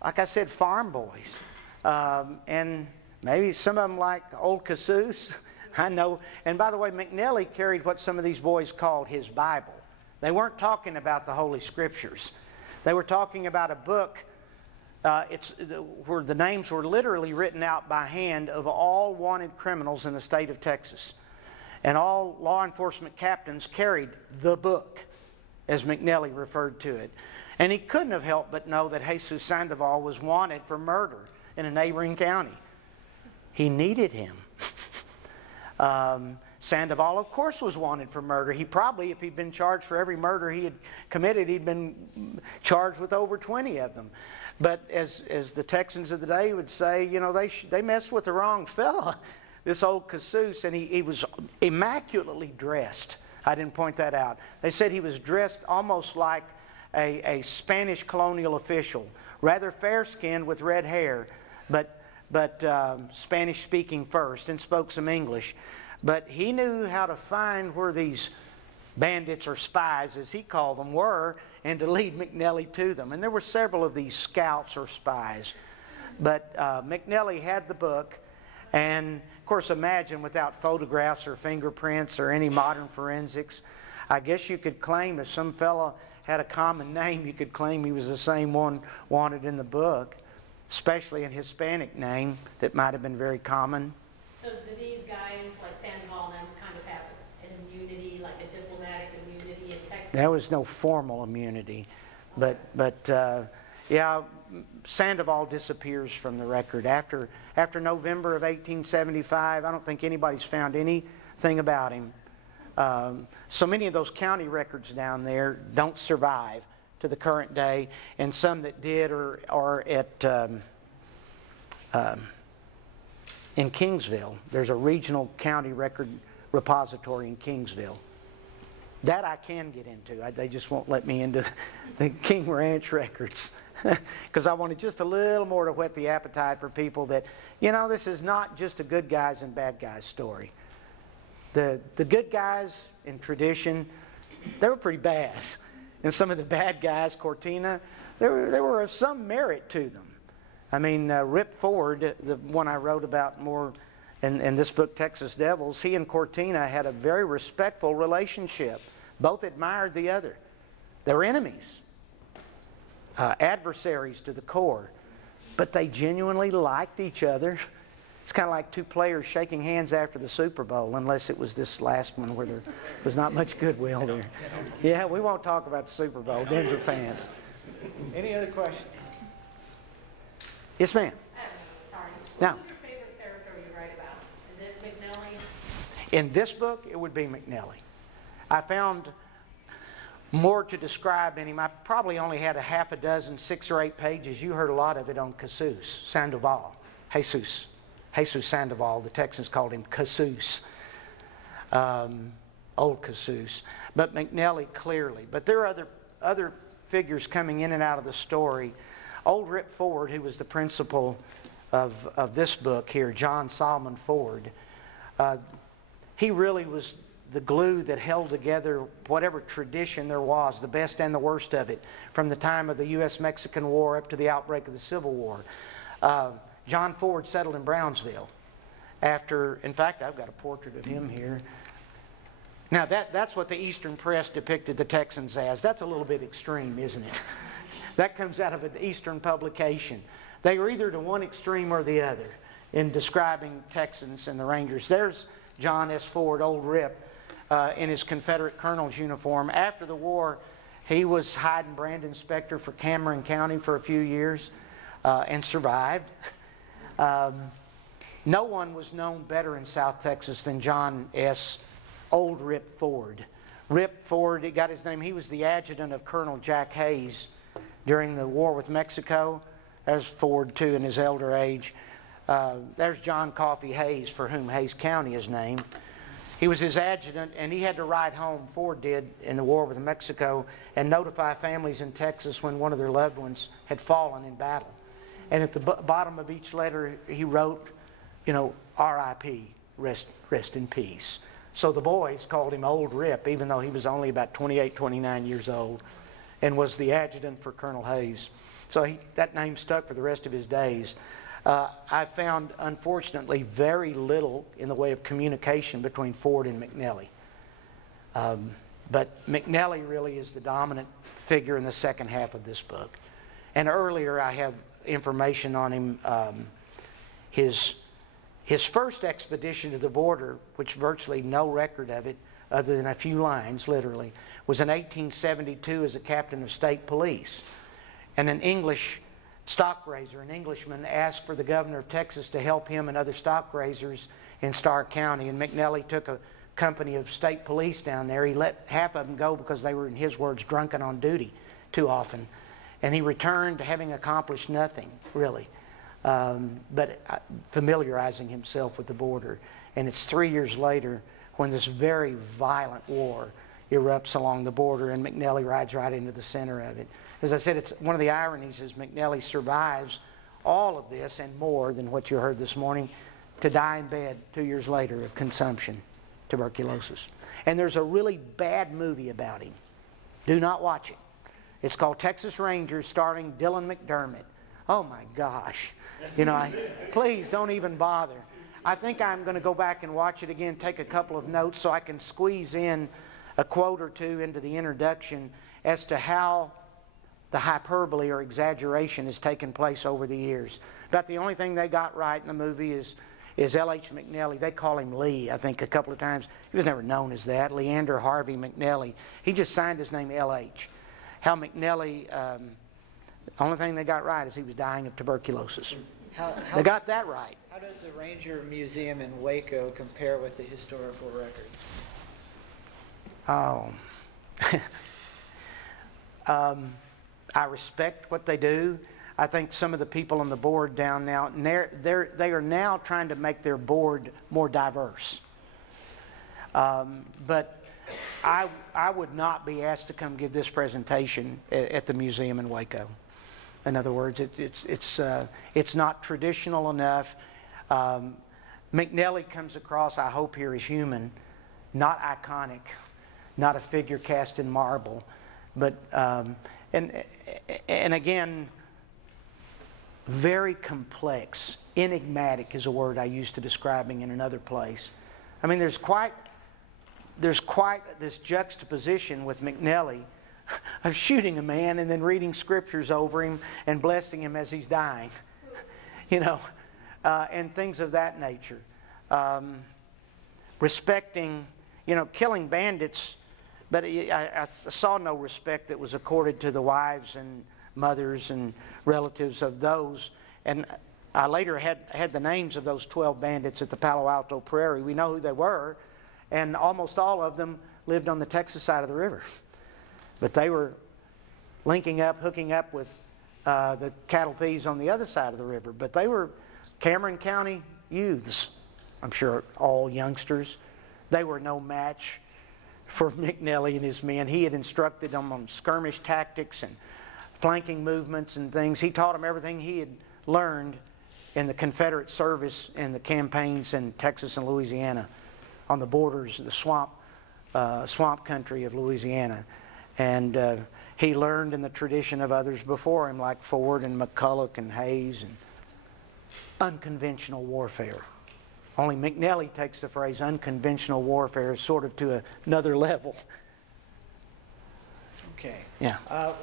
like I said, farm boys. And maybe some of them like old Casus. I know. And by the way, McNelly carried what some of these boys called his Bible. They weren't talking about the Holy Scriptures. They were talking about a book where the names were literally written out by hand of all wanted criminals in the state of Texas. And all law enforcement captains carried the book, as McNelly referred to it. And he couldn't have helped but know that Jesus Sandoval was wanted for murder in a neighboring county. He needed him. Sandoval, of course, was wanted for murder. He probably, if he'd been charged for every murder he had committed, he'd been charged with over 20 of them. But as the Texans of the day would say, you know, they messed with the wrong fella, this old casus, and he was immaculately dressed. I didn't point that out. They said he was dressed almost like a Spanish colonial official, rather fair-skinned with red hair, but Spanish-speaking first, and spoke some English. But he knew how to find where these bandits or spies, as he called them, were, and to lead McNelly to them. And there were several of these scouts or spies. But McNelly had the book, and of course, imagine without photographs or fingerprints or any modern forensics, I guess you could claim if some fellow had a common name, you could claim he was the same one wanted in the book, especially a Hispanic name that might have been very common. So do these guys, like Sandoval and them, kind of have an immunity, like a diplomatic immunity in Texas? There was no formal immunity, but yeah, Sandoval disappears from the record. After November of 1875, I don't think anybody's found anything about him. So many of those county records down there don't survive to the current day, and some that did are at in Kingsville. There's a regional county record repository in Kingsville. That I can get into. They just won't let me into the King Ranch records because I wanted just a little more to whet the appetite for people that, you know, this is not just a good guys and bad guys story. The good guys in tradition, they were pretty bad. And some of the bad guys, Cortina, there were of some merit to them. I mean, Rip Ford, the one I wrote about more in this book, Texas Devils, he and Cortina had a very respectful relationship. Both admired the other. They were enemies, adversaries to the core, but they genuinely liked each other. It's kind of like two players shaking hands after the Super Bowl, unless it was this last one where there was not much goodwill there. Yeah, we won't talk about the Super Bowl, Denver fans. Any other questions? Yes, ma'am. Sorry. Now, Who's your favorite character you write about? Is it McNelly? in this book, it would be McNelly. I found more to describe in him. I probably only had a half a dozen, 6 or 8 pages. You heard a lot of it on Jesus Sandoval. Jesus Sandoval. The Texans called him Jesus. Old Jesus. But McNelly clearly. But there are other figures coming in and out of the story. Old Rip Ford, who was the principal of this book here, John Solomon Ford, he really was the glue that held together whatever tradition there was, the best and the worst of it, from the time of the U.S.-Mexican War up to the outbreak of the Civil War. John Ford settled in Brownsville after, in fact, I've got a portrait of him here. Now, that's what the Eastern press depicted the Texans as. That's a little bit extreme, isn't it? That comes out of an Eastern publication. They were either to one extreme or the other in describing Texans and the Rangers. There's John S. Ford, Old Rip, in his Confederate colonel's uniform. After the war, he was Hyde and Brand inspector for Cameron County for a few years and survived. No one was known better in South Texas than John S. Old Rip Ford. Rip Ford, he got his name, he was the adjutant of Colonel Jack Hayes during the war with Mexico. There's Ford, too, in his elder age. There's John Coffee Hayes, for whom Hayes County is named. He was his adjutant, and he had to ride home, Ford did, in the war with Mexico, and notify families in Texas when one of their loved ones had fallen in battle. And at the bottom of each letter, he wrote, you know, R.I.P., rest in peace. So the boys called him Old Rip, even though he was only about 28, 29 years old, and was the adjutant for Colonel Hayes. So that name stuck for the rest of his days. I found, unfortunately, very little in the way of communication between Ford and McNelly. But McNelly really is the dominant figure in the second half of this book. And earlier I have information on him. His first expedition to the border, which virtually no record of it other than a few lines, literally, was in 1872 as a captain of state police. And an English stock raiser, an Englishman, asked for the governor of Texas to help him and other stock raisers in Starr County. And McNelly took a company of state police down there. He let half of them go because they were, in his words, drunken on duty too often. And he returned having accomplished nothing, really, but familiarizing himself with the border. And it's 3 years later when this very violent war erupts along the border, and McNelly rides right into the center of it. As I said, it's one of the ironies is McNelly survives all of this and more than what you heard this morning to die in bed 2 years later of consumption, tuberculosis. And there's a really bad movie about him. Do not watch it. It's called Texas Rangers, starring Dylan McDermott. Oh my gosh. You know, please don't even bother. I think I'm going to go back and watch it again, take a couple of notes so I can squeeze in a quote or two into the introduction as to how the hyperbole or exaggeration has taken place over the years. About the only thing they got right in the movie is L.H. McNelly. They call him Lee, I think, a couple of times. He was never known as that. Leander Harvey McNelly. He just signed his name L.H. How McNelly, the only thing they got right is he was dying of tuberculosis. They got that right. How does the Ranger Museum in Waco compare with the historical records? Oh. I respect what they do. I think some of the people on the board down now, they are now trying to make their board more diverse. But I would not be asked to come give this presentation at the museum in Waco. In other words, it's not traditional enough. McNelly comes across, I hope here, as human, not iconic, not a figure cast in marble, but and again, very complex. Enigmatic is a word I used to describe him in another place. I mean, there's quite this juxtaposition with McNelly of shooting a man and then reading scriptures over him and blessing him as he's dying, you know, and things of that nature. Respecting, you know, killing bandits, but I saw no respect that was accorded to the wives and mothers and relatives of those. And I later had the names of those 12 bandits at the Palo Alto Prairie. We know who they were, and almost all of them lived on the Texas side of the river. But they were hooking up with the cattle thieves on the other side of the river. But they were Cameron County youths, I'm sure all youngsters. They were no match for McNelly and his men. He had instructed them on skirmish tactics and flanking movements and things. He taught them everything he had learned in the Confederate service and the campaigns in Texas and Louisiana on the borders of the swamp country of Louisiana. And he learned in the tradition of others before him, like Ford and McCulloch and Hayes, and unconventional warfare. Only McNelly takes the phrase unconventional warfare sort of to another level. Okay. Yeah.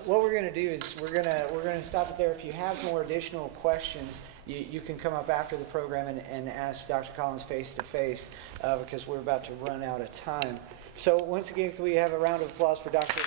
What we're going to do is we're going to stop it there. If you have more additional questions, you can come up after the program and ask Dr. Collins face to face because we're about to run out of time. So once again, can we have a round of applause for Dr.